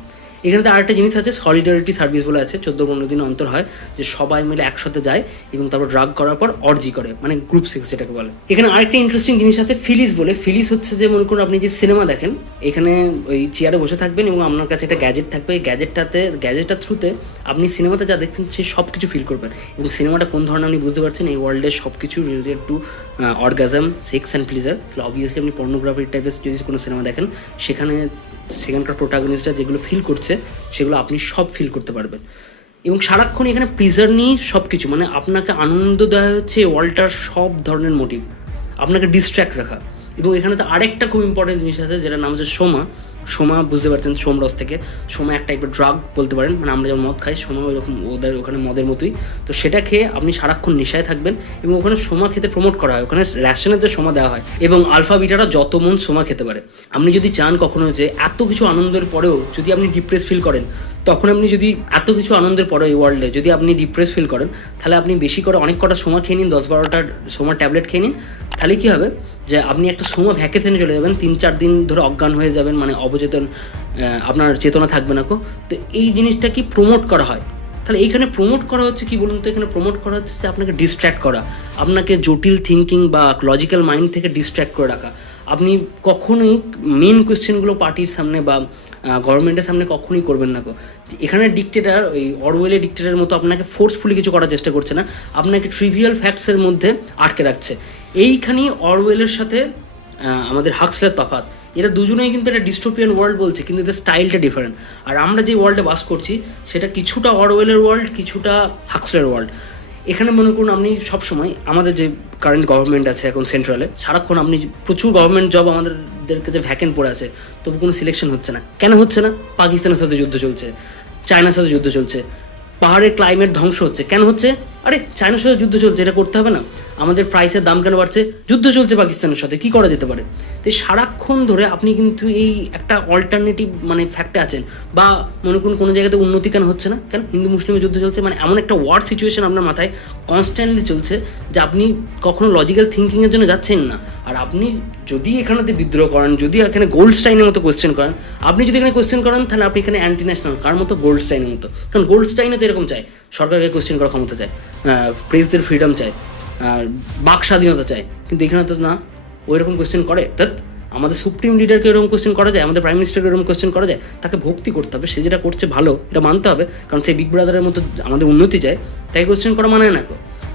এখানে তো আরেকটা জিনিস আছে, সলিডারিটি সার্ভিস বলে আছে, 14-15 দিন অন্তর হয়, যে সবাই মিলে একসাথে যায় এবং তারপর ড্রাগ করার পর অর্জি করে, মানে গ্রুপ সেক্স যেটাকে বলে। এখানে আরেকটা ইন্টারেস্টিং জিনিস আছে ফিলিস বলে। ফিলিস হচ্ছে যে মনে করুন আপনি যে সিনেমা দেখেন, এখানে ওই চেয়ারে বসে থাকবেন এবং আপনার কাছে একটা গ্যাজেট থাকবে, এই গ্যাজেটটার থ্রুতে আপনি সিনেমাতে যা দেখছেন সেই সব কিছু ফিল করবেন, এবং সিনেমাটা কোন ধরনের আপনি বুঝতে পারছেন, এই ওয়ার্ল্ডের সব কিছু related to orgasm, sex and pleasure. তাহলে অবভিয়াসলি আপনি পর্নোগ্রাফি টাইপের যদি কোনো সিনেমা দেখেন, সেখানকার প্রোটাগনিস্টরা যেগুলো ফিল করছে সেগুলো আপনি সব ফিল করতে পারবেন। এবং সারাক্ষণ এখানে প্লিজার নিয়ে সব কিছু, মানে আপনাকে আনন্দ দেওয়া হচ্ছে ওয়ার্ল্ডটার সব ধরনের মোটিভ, আপনাকে ডিস্ট্র্যাক্ট রাখা। এবং এখানে তো আরেকটা খুব ইম্পর্টেন্ট জিনিস আছে, যেটার নাম হচ্ছে সোমা, বুঝতে পারছেন, সোমরস থেকে। সোমা এক টাইপের ড্রাগ বলতে পারেন, মানে আমরা যেমন মদ খাই, সোমা ওইরকম ওদের ওখানে মদের মতোই। তো সেটা খেয়ে আপনি সারাক্ষণ নেশায় থাকবেন, এবং ওখানে সোমা খেতে প্রমোট করা হয়, ওখানে রেশনেতে সোমা দেওয়া হয়, এবং আলফা বিটারা যত মন সোমা খেতে পারে। আপনি যদি চান কখনো যে এত কিছু আনন্দের পরেও যদি আপনি ডিপ্রেস ফিল করেন, তখন আপনি যদি এত কিছু আনন্দের পরে এই ওয়ার্ল্ডে যদি আপনি ডিপ্রেস ফিল করেন, তাহলে আপনি বেশি করে অনেক কটা সোমা খেয়ে নিন, 10-12টা সোমার ট্যাবলেট খেয়ে নিন। তাহলে কী হবে, যে আপনি একটা সোমা ভ্যাকেশনে চলে যাবেন, 3-4 দিন ধরে অজ্ঞান হয়ে যাবেন, মানে অবচেতন, আপনার চেতনা থাকবে না। তো এই জিনিসটা কি প্রমোট করা হয়। তাহলে এইখানে প্রমোট করা হচ্ছে কি বলুন তো, এখানে প্রমোট করা হচ্ছে যে আপনাকে ডিস্ট্র্যাক্ট করা, আপনাকে জটিল থিঙ্কিং বা লজিক্যাল মাইন্ড থেকে ডিস্ট্র্যাক্ট করে রাখা। আপনি কখনোই মেন কোয়েশ্চেনগুলো পার্টির সামনে বা গভর্নমেন্টের সামনে কখনোই করবেন না। এখানে ডিক্টেটার, ওই অরওয়েলের ডিক্টেটারের মতো আপনাকে ফোর্সফুলি কিছু করার চেষ্টা করছে না, আপনাকে ট্রিভিয়াল ফ্যাক্টসের মধ্যে আটকে রাখছে। এইখানেই অরওয়েলের সাথে আমাদের হাক্সলের তফাৎ। এরা দুজনেই কিন্তু একটা ডিস্টোপিয়ান ওয়ার্ল্ড বলছে, কিন্তু এদের স্টাইলটা ডিফারেন্ট। আর আমরা যে ওয়ার্ল্ডে বাস করছি সেটা কিছুটা অরওয়েলের ওয়ার্ল্ড, কিছুটা হাক্সলের ওয়ার্ল্ড। এখানে মনে করুন আপনি সবসময়, আমাদের যে কারেন্ট গভর্নমেন্ট আছে এখন সেন্ট্রালে, সারাক্ষণ আপনি প্রচুর গভর্নমেন্ট জব আমাদের কাছে ভ্যাকেন্ট পড়ে আছে, তবু কোনো সিলেকশন হচ্ছে না। কেন হচ্ছে না? পাকিস্তানের সাথে যুদ্ধ চলছে, চায়নার সাথে যুদ্ধ চলছে, পাহাড়ের ক্লাইমেট ধ্বংস হচ্ছে। কেন হচ্ছে? আরে চায়নার সাথে যুদ্ধ চলছে, এটা করতে হবে না? আমাদের প্রাইসের দাম কেন বাড়ছে? যুদ্ধ চলছে পাকিস্তানের সাথে, কী করা যেতে পারে? তো সারাক্ষণ ধরে আপনি কিন্তু এই একটা অল্টারনেটিভ মানে ফ্যাক্টে আছেন। বা মনে করুন কোনো জায়গাতে উন্নতি কেন হচ্ছে না? কেন? হিন্দু মুসলিমের যুদ্ধ চলছে, মানে এমন একটা ওয়ার সিচুয়েশন আপনার মাথায় কনস্ট্যান্টলি চলছে যে আপনি কখনো লজিক্যাল থিঙ্কিংয়ের জন্য যাচ্ছেন না। আর আপনি যদি এখানেতে বিদ্রোহ করেন, যদি এখানে গোল্ডস্টাইনের মতো কোয়েশ্চেন করেন, আপনি যদি এখানে কোয়েশ্চেন করেন, তাহলে আপনি এখানে অ্যান্টি ন্যাশনাল, কার মতো? গোল্ডস্টাইনের মতো। কারণ গোল্ডস্টাইনও তো এরকম চায়, সরকারকে কোয়েশ্চেন করার ক্ষমতা চায়, প্রেসদের ফ্রিডম চায়, আর বাক স্বাধীনতা চায়। কিন্তু এখানে তো না, ওই রকম কোয়েশ্চেন করে। আমাদের সুপ্রিম লিডারকে এরকম কোয়েশ্চেন করা যায়, আমাদের প্রাইম মিনিস্টারকে এরকম কোয়েশ্চেন করা যায়? তাকে ভক্তি করতে হবে, সে যেটা করছে ভালো এটা মানতে হবে, কারণ সেই বিগ ব্রাদারের মতো আমাদের উন্নতি চায়, তাই কোয়েশ্চেন করা মানে না।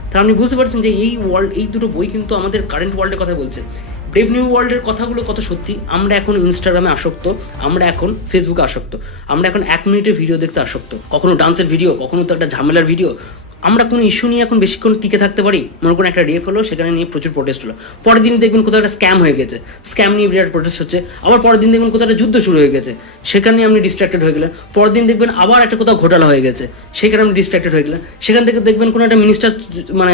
তাহলে আপনি বুঝতে পারছেন যে এই ওয়ার্ল্ড, এই দুটো বই কিন্তু আমাদের কারেন্ট ওয়ার্ল্ডের কথা বলছে। ব্রেভ নিউ ওয়ার্ল্ডের কথাগুলো কত সত্যি। আমরা এখন ইনস্টাগ্রামে আসক্ত, আমরা এখন ফেসবুকে আসক্ত, আমরা এখন 1 মিনিটের ভিডিও দেখতে আসক্ত, কখনো ডান্সের ভিডিও, কখনো তো একটা ঝামেলার ভিডিও। আমরা কোনো ইস্যু নিয়ে এখন বেশিক্ষণ টিকে থাকতে পারি? মনে করুন একটা রেপ হলো, সেখানে নিয়ে প্রচুর প্রোটেস্ট হলো, পরের দিন দেখবেন কোথাও একটা স্ক্যাম হয়ে গেছে, স্ক্যাম নিয়ে বিরাট প্রোটেস্ট হচ্ছে, আবার পরের দিন দেখবেন কোথাও একটা যুদ্ধ শুরু হয়ে গেছে, সেখানে আপনি ডিস্ট্র্যাক্টেড হয়ে গেলেন, পরের দিন দেখবেন আবার একটা কোথাও ঘোটালা হয়ে গেছে, সেখানে আপনি ডিস্ট্র্যাক্টেড হয়ে গেলেন, সেখান থেকে দেখবেন কোনো একটা মিনিস্টার মানে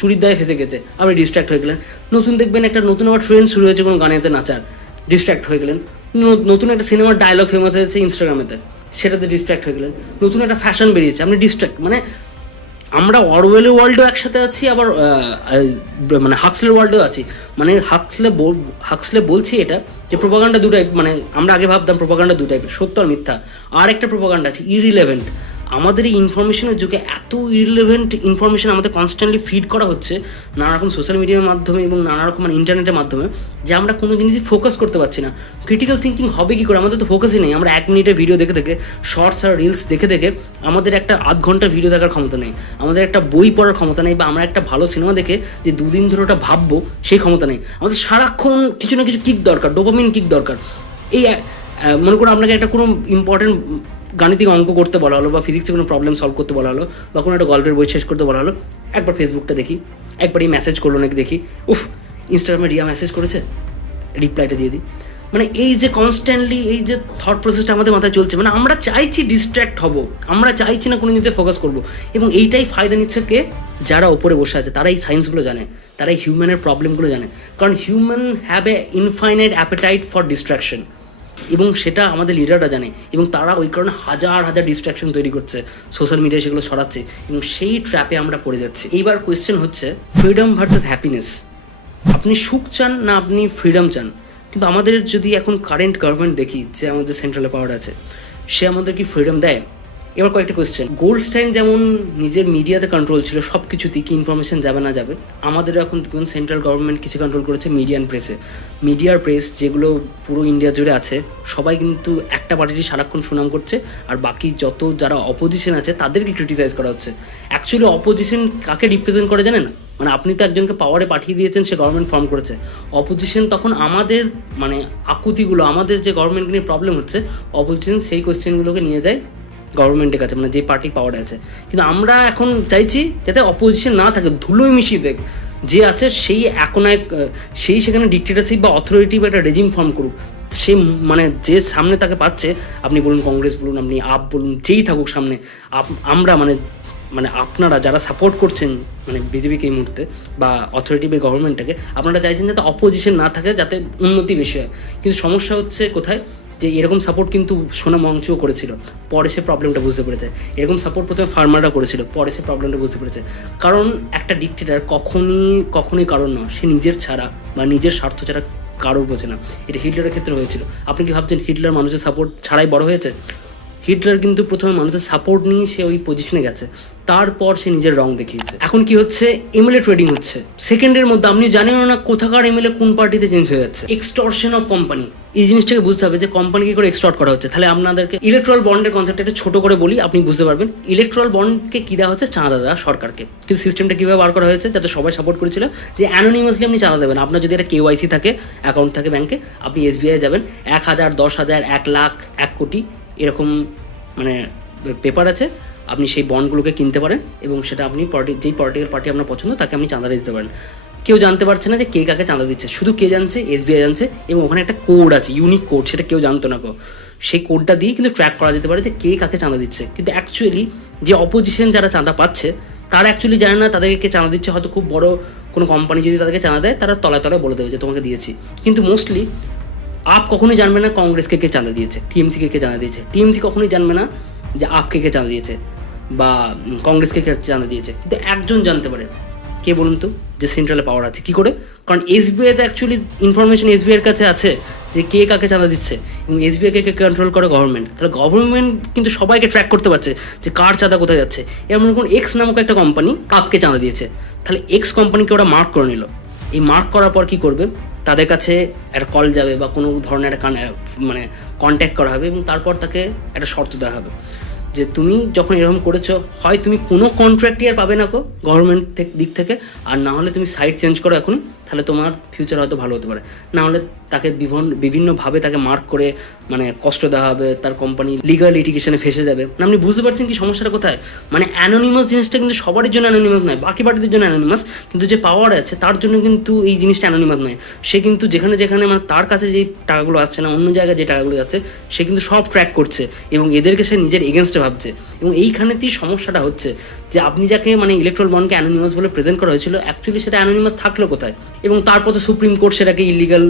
চুরির দায়ে ফেসে গেছে, আপনি ডিস্ট্র্যাক্ট হয়ে গেলেন, নতুন দেখবেন একটা নতুন আবার ট্রেন্ড শুরু হয়েছে কোনো গানেতে নাচার, ডিস্ট্র্যাক্ট হয়ে গেলেন, নতুন একটা সিনেমার ডায়লগ ফেমাস হয়েছে ইনস্টাগ্রামেতে, সেটাতে ডিস্ট্র্যাক্ট হয়ে গেলেন, নতুন একটা ফ্যাশন বেরিয়েছে, আপনি ডিস্ট্র্যাক্ট। মানে আমরা অরওয়েলের ওয়ার্ল্ডেও একসাথে আছি, আবার মানে হাক্সলের ওয়ার্ল্ডেও আছি। মানে হাক্সলে বলছি এটা যে প্রোপাগান্ডা দু টাইপ, মানে আমরা আগে ভাবতাম প্রোপাগান্ডা দু টাইপের, সত্য আর মিথ্যা। আর একটা প্রোপাগান্ডা আছে ইরিলেভেন্ট। আমাদের এই ইনফরমেশনের যুগে এত ইরিলেভেন্ট ইনফরমেশন আমাদের কনস্ট্যান্টলি ফিড করা হচ্ছে নানা রকম সোশ্যাল মিডিয়ার মাধ্যমে এবং নানা রকম মানে ইন্টারনেটের মাধ্যমে, যে আমরা কোনো জিনিসই ফোকাস করতে পারছি না। ক্রিটিক্যাল থিঙ্কিং হবে কী করে? আমাদের তো ফোকাসই নেই। আমরা 1 মিনিটের ভিডিও দেখে দেখে, শর্টস আর রিলস দেখে দেখে আমাদের একটা আধ ঘন্টার ভিডিও দেখার ক্ষমতা নেই, আমাদের একটা বই পড়ার ক্ষমতা নেই, বা আমরা একটা ভালো সিনেমা দেখে যে 2 দিন ধরে ওটা ভাববো সেই ক্ষমতা নেই। আমাদের সারাক্ষণ কিছু না কিছু কিক দরকার, ডোপামিন কিক দরকার। এই মনে করুন আপনাকে একটা কোনো ইম্পর্টেন্ট গাণিতিক অঙ্ক করতে বলা হলো, বা ফিজিক্সে কোনো প্রবলেম সলভ করতে বলা হলো, বা কোনো একটা গল্পের বই শেষ করতে বলা হলো, একবার ফেসবুকটা দেখি, একবার এই মেসেজ করলো নাকি দেখি, ইনস্টাগ্রামে রিয়া মেসেজ করেছে, রিপ্লাইটা দিয়ে দিই। মানে এই যে কনস্ট্যান্টলি এই যে থট প্রসেসটা আমাদের মাথায় চলছে, মানে আমরা চাইছি ডিস্ট্র্যাক্ট হব, আমরা চাইছি না কোনো জিনিসে ফোকাস করবো। এবং এইটাই ফায়দা নিচ্ছে কে? যারা ওপরে বসে আছে, তারা এই সায়েন্সগুলো জানে, তারা এই হিউম্যানের প্রবলেমগুলো জানে। কারণ human have a infinite appetite for distraction. এবং সেটা আমাদের লিডাররা জানে, এবং তারা ওই কারণে হাজার হাজার ডিস্ট্র্যাকশন তৈরি করছে, সোশ্যাল মিডিয়ায় সেগুলো ছড়াচ্ছে, এবং সেই ট্র্যাপে আমরা পড়ে যাচ্ছি। এইবার কোয়েশ্চেন হচ্ছে ফ্রিডম ভার্সেস হ্যাপিনেস। আপনি সুখ চান না আপনি ফ্রিডম চান? কিন্তু আমাদের যদি এখন কারেন্ট গভর্নমেন্ট দেখি, যে আমাদের সেন্ট্রালে পাওয়ার আছে, সে আমাদের কি ফ্রিডম দেয়? এবার কয়েকটা কোয়েশ্চেন। গোল্ডস্টাইন যেমন নিজের মিডিয়াতে কন্ট্রোল ছিল, সব কিছুতেই কি ইনফরমেশন যাবে না যাবে, আমাদের এখন দেখুন সেন্ট্রাল গভর্নমেন্ট কিছু কন্ট্রোল করেছে মিডিয়ান প্রেসে। মিডিয়ার প্রেস যেগুলো পুরো ইন্ডিয়া জুড়ে আছে, সবাই কিন্তু একটা পার্টিরই সারাক্ষণ সুনাম করছে, আর বাকি যত যারা অপোজিশন আছে তাদেরকে ক্রিটিসাইজ করা হচ্ছে। অ্যাকচুয়ালি অপোজিশন কাকে রিপ্রেজেন্ট করে জানেন না? মানে আপনি তো একজনকে পাওয়ারে পাঠিয়ে দিয়েছেন, সে গভর্নমেন্ট ফর্ম করেছে। অপোজিশন তখন আমাদের মানে আকুতিগুলো, আমাদের যে গভর্নমেন্টকে নিয়ে প্রবলেম হচ্ছে, অপোজিশন সেই কোয়েশ্চেনগুলোকে নিয়ে যায় গভর্নমেন্টের কাছে, মানে যে পার্টি পাওয়ারে আছে। কিন্তু আমরা এখন চাইছি যাতে অপোজিশন না থাকে, ধুলোই মিশিয়ে দেখ, যে আছে সেই একনায়ক, সেই সেখানে ডিক্টেটরশিপ বা অথরিটি বা একটা রেজিম ফর্ম করুক। সে মানে যে সামনে তাকে পাচ্ছে, আপনি বলুন কংগ্রেস বলুন, আপনি আপ বলুন, যেই থাকুক সামনে, আমরা মানে মানে আপনারা যারা সাপোর্ট করছেন মানে বিজেপিকে এই মুহূর্তে বা অথরিটি বা গভর্নমেন্টটাকে, আপনারা চাইছেন যাতে অপোজিশন না থাকে, যাতে উন্নতি বেশি হয়। কিন্তু সমস্যা হচ্ছে কোথায়, যে এরকম সাপোর্ট কিন্তু সোনা মঞ্চও করেছিল, পরে সে প্রবলেমটা বুঝতে পেরেছে। এরকম সাপোর্ট প্রথমে ফার্মাররা করেছিল, পরে সে প্রবলেমটা বুঝতে পেরেছে। কারণ একটা ডিক্টেটর কখনই কারণ নয়, সে নিজের ছাড়া বা নিজের স্বার্থ ছাড়া কারোর বোঝে না। এটা হিটলারের ক্ষেত্রে হয়েছিল। আপনি কি ভাবছেন হিটলার মানুষের সাপোর্ট ছাড়াই বড় হয়েছে? হিটলার কিন্তু প্রথমে মানুষের সাপোর্ট নিয়ে সে ওই পজিশনে গেছে, তারপর সে নিজের রং দেখিয়েছে। এখন কি হচ্ছে, এমএলএ ট্রেডিং হচ্ছে সেকেন্ডের মধ্যে, আপনি জানেন না কোথাকার এমএলএ কোন পার্টিতে চেঞ্জ হয়ে যাচ্ছে। এক্সটর্শন অফ কোম্পানি, এই জিনিসটাকে বুঝতে হবে যে কোম্পানি কি করে এক্সটর্ট করা হচ্ছে। তাহলে আপনাদেরকে ইলেকট্রাল বন্ডের কনসেপ্ট একটু ছোট করে বলি, আপনি বুঝতে পারবেন। ইলেকট্রাল বন্ডকে কী দেওয়া হচ্ছে, চাঁদা দেওয়া সরকারকে। কিন্তু সিস্টেমটা কীভাবে বার করা হয়েছে, যাতে সবাই সাপোর্ট করেছিল যে অ্যানোনিমাসলি আপনি চাঁদা দেবেন। আপনার যদি একটা কেওয়াইসি থাকে, অ্যাকাউন্ট থাকে ব্যাংকে, আপনি এসবিআই যাবেন, 1,000, 10,000, 1 লাখ, 1 কোটি এরকম মানে পেপার আছে, আপনি সেই বন্ডগুলোকে কিনতে পারেন, এবং সেটা আপনি যেই পলিটিক্যাল পার্টি আপনার পছন্দ তাকে আপনি চাঁদা দিতে পারেন। কেউ জানতে পারছে না যে কে কাকে চাঁদা দিচ্ছে, শুধু কে জানছে, এসবিআই জানছে, এবং ওখানে একটা কোড আছে, ইউনিক কোড, সেটা কেউ জানতো না। সেই কোডটা দিয়ে কিন্তু ট্র্যাক করা যেতে পারে যে কে কাকে চাঁদা দিচ্ছে। কিন্তু অ্যাকচুয়ালি যে অপোজিশন যারা চাঁদা পাচ্ছে, তারা অ্যাকচুয়ালি জানে না তাদেরকে কে চাঁদা দিচ্ছে। হয়তো খুব বড় কোনো কোম্পানি যদি তাদেরকে চাঁদা দেয়, তারা তলায় তলায় বলে দেবে যে তোমাকে দিয়েছি। কিন্তু মোস্টলি আপ কখনোই জানবে না কংগ্রেসকে কে চাঁদা দিয়েছে, টিএমসিকে কে চাঁদা দিয়েছে। টিএমসি কখনোই জানবে না যে আপকে কে চাঁদা দিয়েছে বা কংগ্রেসকে কে চাঁদা দিয়েছে। কিন্তু একজন জানতে পারে, কে বলুন তো, যে সেন্ট্রালে পাওয়ার আছে। কী করে? কারণ এসবিআইতে অ্যাকচুয়ালি ইনফরমেশন এসবিআইয়ের কাছে আছে যে কে কাকে চাঁদা দিচ্ছে, এবং এসবিআইকে কে কন্ট্রোল করে গভর্নমেন্ট। তাহলে গভর্নমেন্ট কিন্তু সবাইকে ট্র্যাক করতে পারছে যে কার চাঁদা কোথায় যাচ্ছে। এমন কোন এক্স নামক একটা কোম্পানি আপকে চাঁদা দিয়েছে, তাহলে এক্স কোম্পানিকে ওরা মার্ক করে নিল। এই মার্ক করার পর কী করবে, তাদের কাছে একটা কল যাবে বা কোনো ধরনের একটা মানে কন্ট্যাক্ট করা হবে, এবং তারপর তাকে একটা শর্ত দেওয়া হবে যে তুমি যখন এরকম করেছো, হয় তুমি কোনো কন্ট্রাক্টই আর পাবে না গভর্নমেন্ট দিক থেকে, আর না হলে তুমি সাইট চেঞ্জ করো এখন, তাহলে তোমার ফিউচার হয়তো ভালো হতে পারে। না হলে তাকে বিভিন্নভাবে তাকে মার্ক করে মানে কষ্ট দেওয়া হবে, তার কোম্পানি লিগাল লিটিগেশনে ফেসে যাবে। না, আপনি বুঝতে পারছেন কি সমস্যাটা কোথায়? মানে অ্যানোনিমাস জিনিসটা কিন্তু সবারই জন্য অ্যানোনিমাস নয়, বাকি পার্টিদের জন্য অ্যানোনিমাস, কিন্তু যে পাওয়ার আছে তার জন্য কিন্তু এই জিনিসটা অ্যানোনিমাস নয়। সে কিন্তু যেখানে যেখানে মানে তার কাছে যেই টাকাগুলো আসছে না, অন্য জায়গায় যে টাকাগুলো যাচ্ছে, সে কিন্তু সব ট্র্যাক করছে, এবং এদেরকে সে নিজের এগেনস্টে ভাবছে। এবং এইখানেতেই সমস্যাটা হচ্ছে যে আপনি যাকে মানে ইলেকট্রাল বন্ডকে অ্যানোনিমাস বলে প্রেজেন্ট করা হয়েছিল, অ্যাকচুয়ালি সেটা অ্যানোনিমাস থাকলো কোথায়? এবং তারপর তো সুপ্রিম কোর্ট সেটাকে ইলিগাল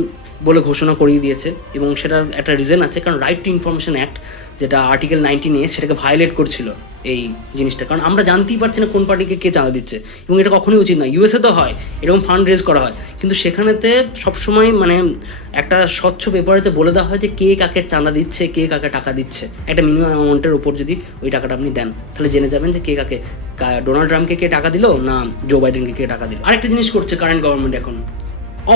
বলে ঘোষণা করিয়ে দিয়েছে, এবং সেটার একটা রিজন আছে, কারণ রাইট টু ইনফরমেশন অ্যাক্ট যেটা আর্টিকেল 19A সেটাকে ভায়োলেট করছিল এই জিনিসটা। কারণ আমরা জানতেই পারছি না কোন পার্টিকে কে চাঁদা দিচ্ছে, এবং এটা কখনোই উচিত নয়। ইউএসএ তো হয়, এরকম ফান্ড রেজ করা হয়, কিন্তু সেখানেতে সবসময় মানে একটা স্বচ্ছ পেপারেতে বলে দেওয়া হয় যে কে কাকে চাঁদা দিচ্ছে, কে কাকে টাকা দিচ্ছে। একটা মিনিমাম অ্যামাউন্টের ওপর যদি ওই টাকাটা আপনি দেন, তাহলে জেনে যাবেন যে কে কাকে, ডোনাল্ড ট্রাম্পকে কে টাকা দিল না জো বাইডেনকে কে টাকা দিল। আরেকটা জিনিস করছে কারেন্ট গভর্নমেন্ট, এখন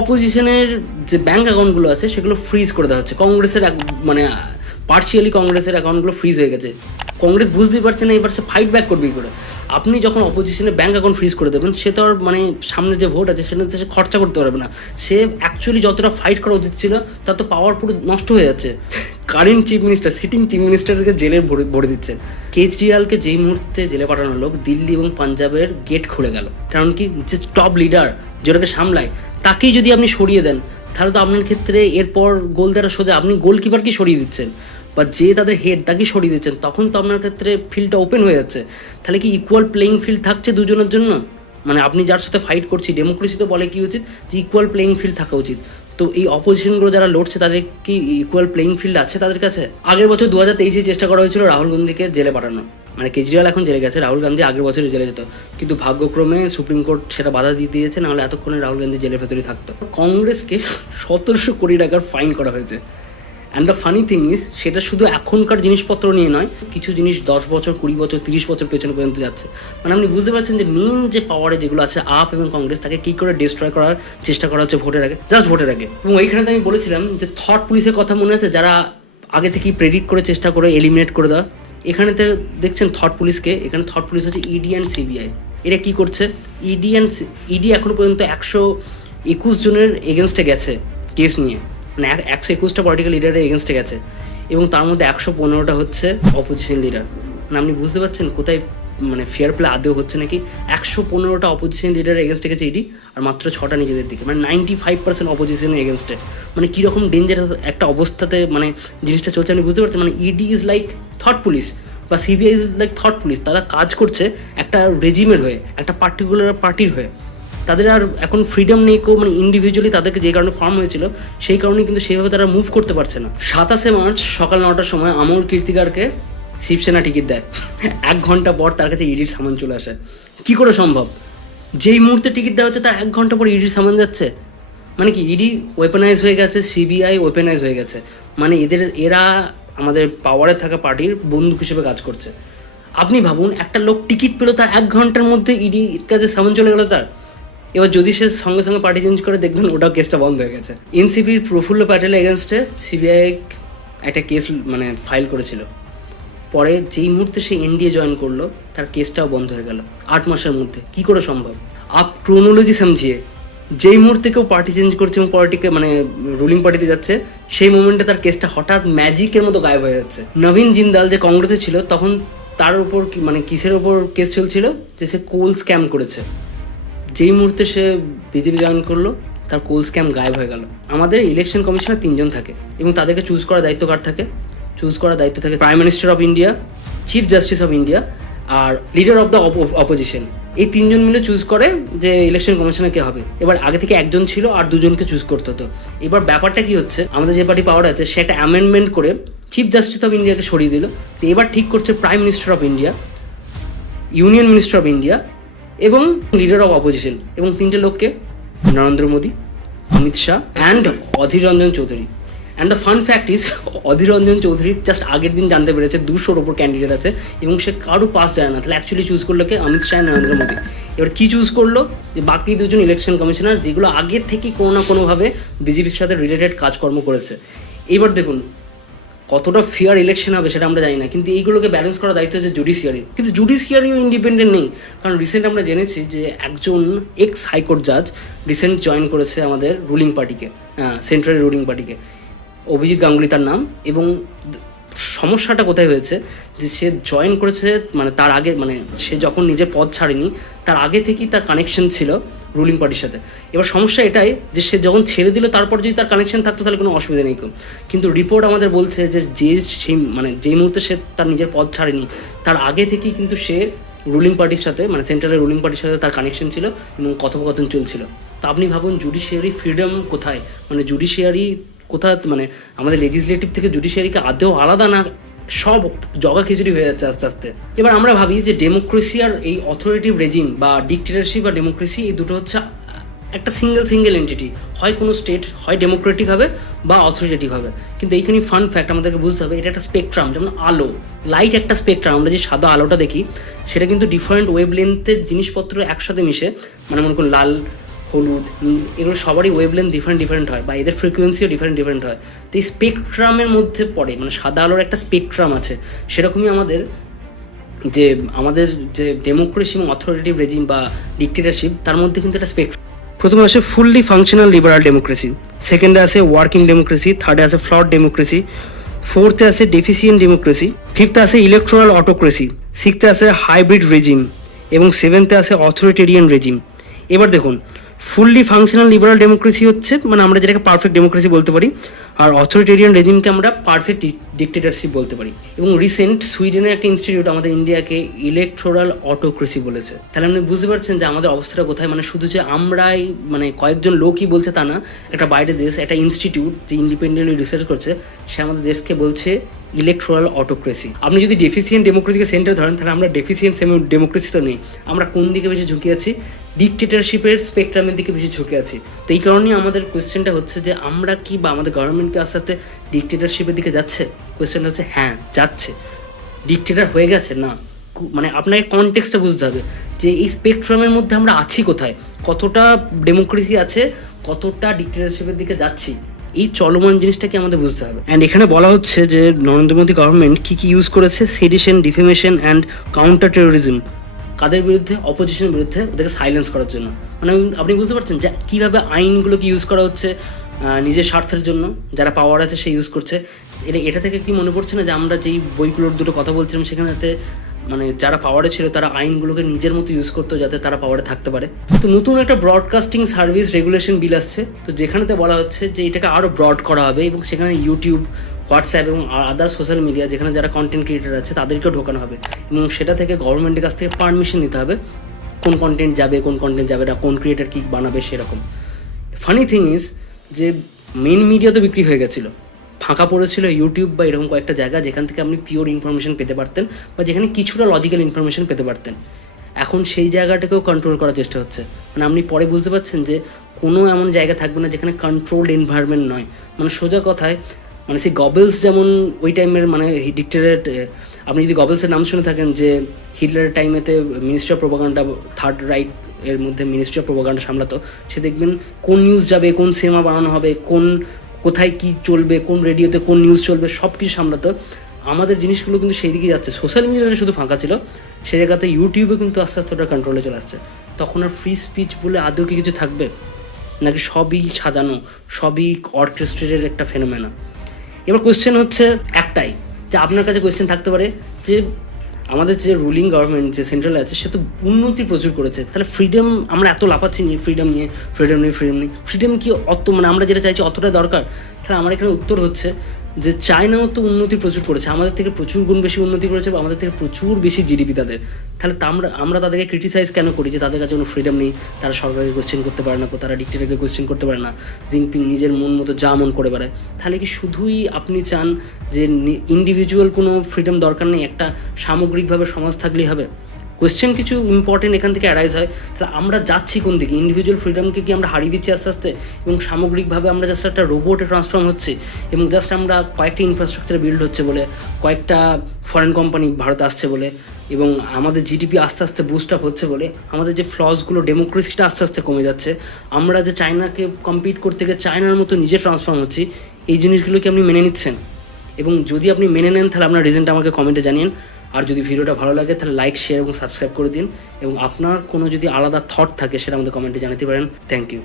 অপোজিশনের যে ব্যাঙ্ক অ্যাকাউন্টগুলো আছে সেগুলো ফ্রিজ করে দেওয়া হচ্ছে। কংগ্রেসের মানে পার্শিয়ালি কংগ্রেসের অ্যাকাউন্টগুলো ফ্রিজ হয়ে গেছে। কংগ্রেস বুঝতেই পারছে না এবার সে ফাইট ব্যাক করবে কী করে। আপনি যখন অপোজিশনের ব্যাঙ্ক অ্যাকাউন্ট ফ্রিজ করে দেবেন, সে তো আর মানে সামনে যে ভোট আছে সেটাতে সে খরচা করতে পারবে না। সে অ্যাকচুয়ালি যতটা ফাইট করা উচিত ছিল তার তো পাওয়ার পুরো নষ্ট হয়ে যাচ্ছে। Current chief minister, sitting chief মিনিস্টারকে জেলে ভরে দিচ্ছেন। কেজরিওয়ালকে যেই মুহূর্তে জেলে পাঠানোর লোক, দিল্লি এবং পাঞ্জাবের গেট খুলে গেল। কারণ কি, যে টপ লিডার যেটাকে সামলায়, তাকেই যদি আপনি সরিয়ে দেন, তাহলে তো আপনার ক্ষেত্রে এরপর গোল দেওয়া সোজা। আপনি গোলকিপারকে সরিয়ে দিচ্ছেন বা যে তাদের হেড তাকে সরিয়ে দিচ্ছেন, তখন তো আপনার ক্ষেত্রে ফিল্ডটা ওপেন হয়ে যাচ্ছে। তাহলে কি ইকুয়াল প্লেইং ফিল্ড থাকছে দুজনের জন্য? মানে আপনি যার সাথে ফাইট করছি, ডেমোক্রেসি তো বলে কি উচিত যে ইকুয়াল প্লেইং ফিল্ড থাকা উচিত। তো এই অপোজিশনগুলো যারা লড়ছে তাদের কি ইকুয়াল প্লেইং ফিল্ড আছে তাদের কাছে? আগের বছর 2023 চেষ্টা করা হয়েছিল রাহুল গান্ধীকে জেলে পাঠানো, মানে কেজরিওয়াল এখন জেলে গেছে, রাহুল গান্ধী আগের বছরই জেলে যেত, কিন্তু ভাগ্যক্রমে সুপ্রিম কোর্ট সেটা বাধা দিয়ে দিয়েছে, নাহলে এতক্ষণে রাহুল গান্ধী জেলের ভেতরেই থাকতো। কংগ্রেসকে 1700 কোটি টাকার ফাইন করা হয়েছে। And the funny thing is, সেটা শুধু এখনকার জিনিসপত্র নিয়ে নয়, কিছু জিনিস 10 বছর 20 বছর 30 বছর পেছনে পর্যন্ত যাচ্ছে। মানে আপনি বুঝতে পারছেন যে মেন যে পাওয়ারে যেগুলো আছে আপ এবং কংগ্রেস, তাকে কী করে ডিস্ট্রয় করার চেষ্টা করা হচ্ছে ভোটের আগে, জাস্ট ভোটের আগে। এবং এইখানে তো আমি বলেছিলাম যে থট পুলিশের কথা মনে আছে, যারা আগে থেকেই প্রেডিক্ট করে চেষ্টা করে এলিমিনেট করে দেওয়া। এখানেতে দেখছেন থট পুলিশকে, এখানে থট পুলিশ হচ্ছে ইডি অ্যান্ড সিবিআই। এরা কী করছে, ইডি এখনও পর্যন্ত 121 জনের এগেনস্টে গেছে কেস নিয়ে, মানে 121টা পলিটিক্যাল লিডারের এগেনস্টে গেছে, এবং তার মধ্যে 115টা হচ্ছে অপোজিশন লিডার। মানে আপনি বুঝতে পারছেন কোথায় মানে ফেয়ার প্লে আদেও হচ্ছে নাকি। 115টা অপোজিশন লিডারের এগেনস্টে গেছে ইডি, আর মাত্র 6টা নিজেদের দিকে, মানে 95% অপোজিশনের এগেনস্টে। মানে কীরকম ডেঞ্জারাস একটা অবস্থাতে মানে জিনিসটা চলছে আপনি বুঝতে পারছেন। মানে ED is like thought police বা CBI is like thought police. তারা কাজ করছে একটা রেজিমের হয়ে, একটা পার্টিকুলার পার্টির হয়ে। তাদের আর এখন ফ্রিডম নেই, মানে ইন্ডিভিজুয়ালি তাদেরকে যে কারণে ফর্ম হয়েছিল সেই কারণে কিন্তু সেইভাবে তারা মুভ করতে পারছে না। 27শে মার্চ সকাল 9টার সময় আমোল কীর্তিকারকে শিবসেনা টিকিট দেয়। 1 ঘন্টা পর তার কাছে ইডির সামান চলে আসে। কি করে সম্ভব? যেই মুহূর্তে টিকিট দেওয়া হচ্ছে তার 1 ঘন্টা পর ইডির সামান যাচ্ছে। মানে কি ইডি ওয়েপেনাইজ হয়ে গেছে, সিবিআই ওয়েপেনাইজ হয়ে গেছে। মানে এরা আমাদের পাওয়ারে থাকা পার্টির বন্দুক হিসেবে কাজ করছে। আপনি ভাবুন, একটা লোক টিকিট পেলো, তার 1 ঘন্টার মধ্যে ইডির কাছে সামান চলে গেল তার। এবার যদি সে সঙ্গে সঙ্গে পার্টি চেঞ্জ করে, দেখবেন ওটাও কেসটা বন্ধ হয়ে গেছে। এনসিপির প্রফুল্ল প্যাটেলের এগেনস্টে সিবিআই একটা কেস মানে ফাইল করেছিল। পরে যেই মুহূর্তে সে এনডিএ জয়েন করলো, তার কেসটাও বন্ধ হয়ে গেল 8 মাসের মধ্যে। কি করে সম্ভব? আপ ক্রোনোলজি সমঝিয়ে, যেই মুহূর্তে কেউ পার্টি চেঞ্জ করছে এবং পার্টিকে মানে রুলিং পার্টিতে যাচ্ছে, সেই মোমেন্টে তার কেসটা হঠাৎ ম্যাজিকের মতো গায়েব হয়ে যাচ্ছে। নবীন জিন্দাল যে কংগ্রেসে ছিল, তখন তার উপর মানে কিসের ওপর কেস চলছিল, যে সে কোল স্ক্যাম করেছে। যেই মুহূর্তে সে বিজেপি জয়েন করলো, তার কোল স্ক্যাম গায়েব হয়ে গেল। আমাদের ইলেকশন কমিশনার 3 জন থাকে, এবং তাদেরকে চুজ করার দায়িত্ব কার থাকে? চুজ করার দায়িত্ব থাকে prime minister of India, chief justice of India, আর লিডার অফ দ্য অপোজিশন। এই 3 জন মিলে চুজ করে যে ইলেকশন কমিশনার কে হবে। এবার আগে থেকে 1 জন ছিল আর 2 জনকে চুজ করতে হতো। এবার ব্যাপারটা কি হচ্ছে, আমাদের যে পার্টি পাওয়ার আছে সেটা অ্যামেন্ডমেন্ট করে চিফ জাস্টিস অফ ইন্ডিয়াকে সরিয়ে দিল। তো এবার ঠিক করছে prime minister of India, union minister of India এবং লিডার অফ অপোজিশন, এবং 3টে লোককে Narendra Modi, Amit Shah and Adhir Ranjan Chowdhury. And the fun fact is, Adhir Ranjan Chowdhury just আগের দিন জানতে পেরেছে 200-র ওপর ক্যান্ডিডেট আছে এবং সে কারো পাস যায় না। তাহলে অ্যাকচুয়ালি চুজ করলো কে? অমিত শাহ, নরেন্দ্র মোদী। এবার কী চুজ করলো? যে বাকি 2 জন ইলেকশন কমিশনার, যেগুলো আগের থেকেই কোনো না কোনোভাবে বিজেপির সাথে রিলেটেড কাজকর্ম করেছে। এবার দেখুন কতটা ফেয়ার ইলেকশন হবে সেটা আমরা জানি না, কিন্তু এইগুলোকে ব্যালেন্স করার দায়িত্ব হচ্ছে জুডিশিয়ারি। কিন্তু জুডিশিয়ারিও ইন্ডিপেন্ডেন্ট নেই, কারণ রিসেন্ট আমরা জেনেছি যে একজন এক্স হাইকোর্ট জাজ রিসেন্ট জয়েন করেছে আমাদের রুলিং পার্টিকে, সেন্ট্রাল রুলিং পার্টিকে। অভিজিৎ গাঙ্গুলি তার নাম। এবং সমস্যাটা কোথায় হয়েছে, যে সে জয়েন করেছে মানে তার আগে, মানে সে যখন নিজের পদ ছাড়েনি তার আগে থেকেই তার কানেকশন ছিল রুলিং পার্টির সাথে। এবার সমস্যা এটাই যে সে যখন ছেড়ে দিল, তারপর যদি তার কানেকশন থাকতো তাহলে কোনো অসুবিধা নেই। কিন্তু রিপোর্ট আমাদের বলছে যে সেই মানে যেই মুহূর্তে সে তার নিজের পদ ছাড়েনি, তার আগে থেকেই কিন্তু সে রুলিং পার্টির সাথে, মানে সেন্ট্রালের রুলিং পার্টির সাথে তার কানেকশন ছিল এবং কথোপকথন চলছিল। তো আপনি ভাবুন জুডিশিয়ারি ফ্রিডম কোথায়, মানে জুডিশিয়ারি কোথায়, মানে আমাদের লেজিসলেটিভ থেকে জুডিশিয়ারিকে আদৌ আলাদা না, সব জগা খিচুড়ি হয়ে যাচ্ছে আস্তে আস্তে। এবার আমরা ভাবি যে ডেমোক্রেসি আর এই অথরিটিভ রেজিম বা ডিক্টেটরশিপ বা ডেমোক্রেসি, এই দুটো হচ্ছে একটা সিঙ্গেল এন্টিটি। হয় কোনো স্টেট হয় ডেমোক্রেটিক হবে বা অথরিটেটিভ হবে। কিন্তু এইখানে ফান ফ্যাক্ট আমাদেরকে বুঝতে হবে, এটা একটা স্পেকট্রাম। যেমন আলো, লাইট একটা স্পেকট্রাম। আমরা যে সাদা আলোটা দেখি সেটা কিন্তু ডিফারেন্ট ওয়েভ লেন্থের জিনিসপত্র একসাথে মিশে, মানে মনে করুন লাল, হলুদ, নীল, এগুলো সবারই ওয়েভলেন্থ ডিফারেন্ট হয়, বা এদের ফ্রিকোয়েন্সিও ডিফারেন্ট হয়। তো এই স্পেকট্রামের মধ্যে পড়ে, মানে সাদা আলোর একটা স্পেকট্রাম আছে। সেরকমই আমাদের যে ডেমোক্রেসি এবং অথরিটেটিভ রেজিম বা ডিক্টেটরশিপ, তার মধ্যে কিন্তু একটা স্পেকট্রাম। প্রথমে আসে ফুললি ফাংশনাল লিবারাল ডেমোক্রেসি, সেকেন্ডে আছে ওয়ার্কিং ডেমোক্রেসি, থার্ডে আছে ফ্লড ডেমোক্রেসি, ফোর্থে আছে ডেফিসিয়েন্ট ডেমোক্রেসি, ফিফথে আছে ইলেকট্রাল অটোক্রেসি, সিক্সথে আছে হাইব্রিড রেজিম এবং সেভেন্থে আছে অথরিটেরিয়ান রেজিম। এবার দেখুন ফুললি ফাংশনাল লিবারাল ডেমোক্রেসি হচ্ছে মানে আমরা যেটাকে পারফেক্ট ডেমোক্রেসি বলতে পারি, আর অথরিটেরিয়ান রেজিমকে আমরা পারফেক্ট ডিক্টেটরশিপ বলতে পারি। এবং রিসেন্ট সুইডেনের একটা ইনস্টিটিউট আমাদের ইন্ডিয়াকে ইলেকটোরাল অটোক্রেসি বলেছে। তাহলে আপনি বুঝতে পারছেন যে আমাদের অবস্থাটা কোথায়। মানে শুধু যে আমরাই মানে কয়েকজন লোকই বলছে তা না, একটা বাইরের দেশ, একটা ইনস্টিটিউট যে ইন্ডিপেন্ডেন্টলি রিসার্চ করছে, সে আমাদের দেশকে বলছে ইলেকট্রাল অটোক্রেসি। আপনি যদি ডেফিসিয়েন্ট ডেমোক্রেসিকে সেন্টার ধরেন, তাহলে আমরা ডেফিসিয়েন্ট ডেমোক্রেসি তো নেই, আমরা কোন দিকে বেশি ঝুঁকে আছি? ডিকটেটরশিপের স্পেকট্রামের দিকে বেশি ঝুঁকে আছি। তো এই কারণেই আমাদের কোয়েশ্চেনটা হচ্ছে যে আমরা কি বা আমাদের গভর্নমেন্টকে আস্তে আস্তে ডিকটেটরশিপের দিকে যাচ্ছে? কোয়েশ্চেনটা হচ্ছে হ্যাঁ যাচ্ছে। ডিকটেটর হয়ে গেছে না, মানে আপনাকে কনটেক্সটটা বুঝতে হবে যে এই স্পেকট্রামের মধ্যে আমরা আছি কোথায়, কতটা ডেমোক্রেসি আছে, কতটা ডিকটেটরশিপের দিকে যাচ্ছি। এই চলমান জিনিসটাকে আমাদের বুঝতে হবে। অ্যান্ড এখানে বলা হচ্ছে যে নরেন্দ্র মোদী গভর্নমেন্ট কী কী ইউজ করেছে, sedition, defamation and counter terrorism. কাদের বিরুদ্ধে? অপোজিশনের বিরুদ্ধে, ওদেরকে সাইলেন্স করার জন্য। মানে আপনি বুঝতে পারছেন যে কীভাবে আইনগুলোকে ইউজ করা হচ্ছে নিজের স্বার্থের জন্য। যারা পাওয়ার আছে সে ইউজ করছে। এটা থেকে কি মনে পড়ছে না যে আমরা যেই বইগুলোর দুটো কথা বলছিলাম সেখানেতে মানে যারা পাওয়ারে ছিল তারা আইনগুলোকে নিজের মতো ইউজ করতো যাতে তারা পাওয়ারে থাকতে পারে। তো নতুন একটা ব্রডকাস্টিং সার্ভিস রেগুলেশন বিল আসছে, তো যেখানেতে বলা হচ্ছে যে এটাকে আরও ব্রড করা হবে এবং সেখানে ইউটিউব, হোয়াটসঅ্যাপ এবং আদার সোশ্যাল মিডিয়া যেখানে যারা কন্টেন্ট ক্রিয়েটার আছে তাদেরকেও ঢোকানো হবে এবং সেটা থেকে গভর্নমেন্টের কাছ থেকে পারমিশন নিতে হবে কোন কন্টেন্ট যাবে, কোন কন্টেন্ট যাবে না, কোন ক্রিয়েটার কী বানাবে সেরকম। ফানি থিং ইজ যে মেন মিডিয়া তো বিক্রি হয়ে গেছিলো, ফাঁকা পড়েছিল ইউটিউব বা এরকম কয়েকটা জায়গা যেখান থেকে আপনি পিওর ইনফরমেশন পেতে পারতেন বা যেখানে কিছুটা লজিক্যাল ইনফরমেশন পেতে পারতেন। এখন সেই জায়গাটাকেও কন্ট্রোল করার চেষ্টা হচ্ছে। মানে আপনি পরে বুঝতে পারছেন যে কোনো এমন জায়গা থাকবে না যেখানে কন্ট্রোলড এনভায়রনমেন্ট নয়। মানে সোজা কথায় মানে সেই গবেলস যেমন ওই টাইমের মানে ডিক্টেটরেট, আপনি যদি গবেলসের নাম শুনে থাকেন যে হিটলারের টাইমেতে ministry of propaganda, third Reich এর মধ্যে মিনিস্ট্রি অফ প্রোপাগান্ডা সামলাতো, সে দেখবেন কোন নিউজ যাবে, কোন সিনেমা বানানো হবে, কোথায় কী চলবে, কোন রেডিওতে কোন নিউজ চলবে, সব কিছু সামলাতো। আমাদের জিনিসগুলো কিন্তু সেই দিকেই যাচ্ছে। সোশ্যাল মিডিয়াটা শুধু ফাঁকা ছিল, সে জায়গাতে ইউটিউবে কিন্তু আস্তে আস্তে ওটা কন্ট্রোলে চলে আসছে। তখন আর ফ্রি স্পিচ বলে আদৌ কি কিছু থাকবে নাকি সবই সাজানো, সবই অর্কেস্ট্রেটের একটা ফেনোমেনা? এবার কোয়েশ্চেন হচ্ছে একটাই, যে আপনার কাছে কোয়েশ্চেন থাকতে পারে যে আমাদের যে রুলিং গভর্নমেন্ট যে সেন্ট্রালে আছে সে তো উন্নতি প্রচুর করেছে, তাহলে ফ্রিডম আমরা এত লাফাচ্ছি নিয়ে ফ্রিডম নিয়ে ফ্রিডম কি অত মানে আমরা যেটা চাইছি অতটা দরকার? তাহলে আমার এখানে উত্তর হচ্ছে যে চায়নাও তো উন্নতি প্রচুর করেছে, আমাদের থেকে প্রচুর গুণ বেশি উন্নতি করেছে বা আমাদের থেকে প্রচুর বেশি জিডিপি তাদের। তাহলে আমরা তাদেরকে ক্রিটিসাইজ কেন করি যে তাদের কাছে কোনো ফ্রিডম নেই, তারা সরকারকে কোয়েশ্চেন করতে পারে না, তারা ডিক্টেটরকে কোয়েশ্চেন করতে পারে না, জিনপিং নিজের মন মতো যা মন করে বেড়ায়? তাহলে কি শুধুই আপনি চান যে ইন্ডিভিজুয়াল কোনো ফ্রিডম দরকার নেই, একটা সামগ্রিকভাবে সমাজ থাকলেই হবে? কোয়েশ্চেন কিছু ইম্পর্টেন্ট এখান থেকে অ্যারাইজ হয়। তাহলে আমরা যাচ্ছি কোন দিকে? ইন্ডিভিজুয়াল ফ্রিডমকে কি আমরা হারিয়ে দিচ্ছি আস্তে আস্তে এবং সামগ্রিকভাবে আমরা জাস্ট একটা রোবটে ট্রান্সফর্ম হচ্ছি এবং জাস্ট আমরা কয়েকটা ইনফ্রাস্ট্রাকচার বিল্ড হচ্ছে বলে, কয়েকটা ফরেন কোম্পানি ভারতে আসছে বলে এবং আমাদের জিডিপি আস্তে আস্তে বুস্ট আপ হচ্ছে বলে আমাদের যে ফ্লসগুলো, ডেমোক্রেসিটা আস্তে আস্তে কমে যাচ্ছে, আমরা যে চায়নাকে কম্পিট করতে গিয়ে চায়নার মতো নিজে ট্রান্সফর্ম হচ্ছি, এই জিনিসগুলো কি আপনি মেনে নিচ্ছেন? এবং যদি আপনি মেনে নেন তাহলে আপনার রিজনটা আমাকে কমেন্টে জানিয়েন। আর যদি ভিডিওটা ভালো লাগে তাহলে লাইক, শেয়ার এবং সাবস্ক্রাইব করে দিন এবং আপনার কোনো যদি আলাদা থট থাকে সেটা আমাদের কমেন্টে জানাতে পারেন। Thank you.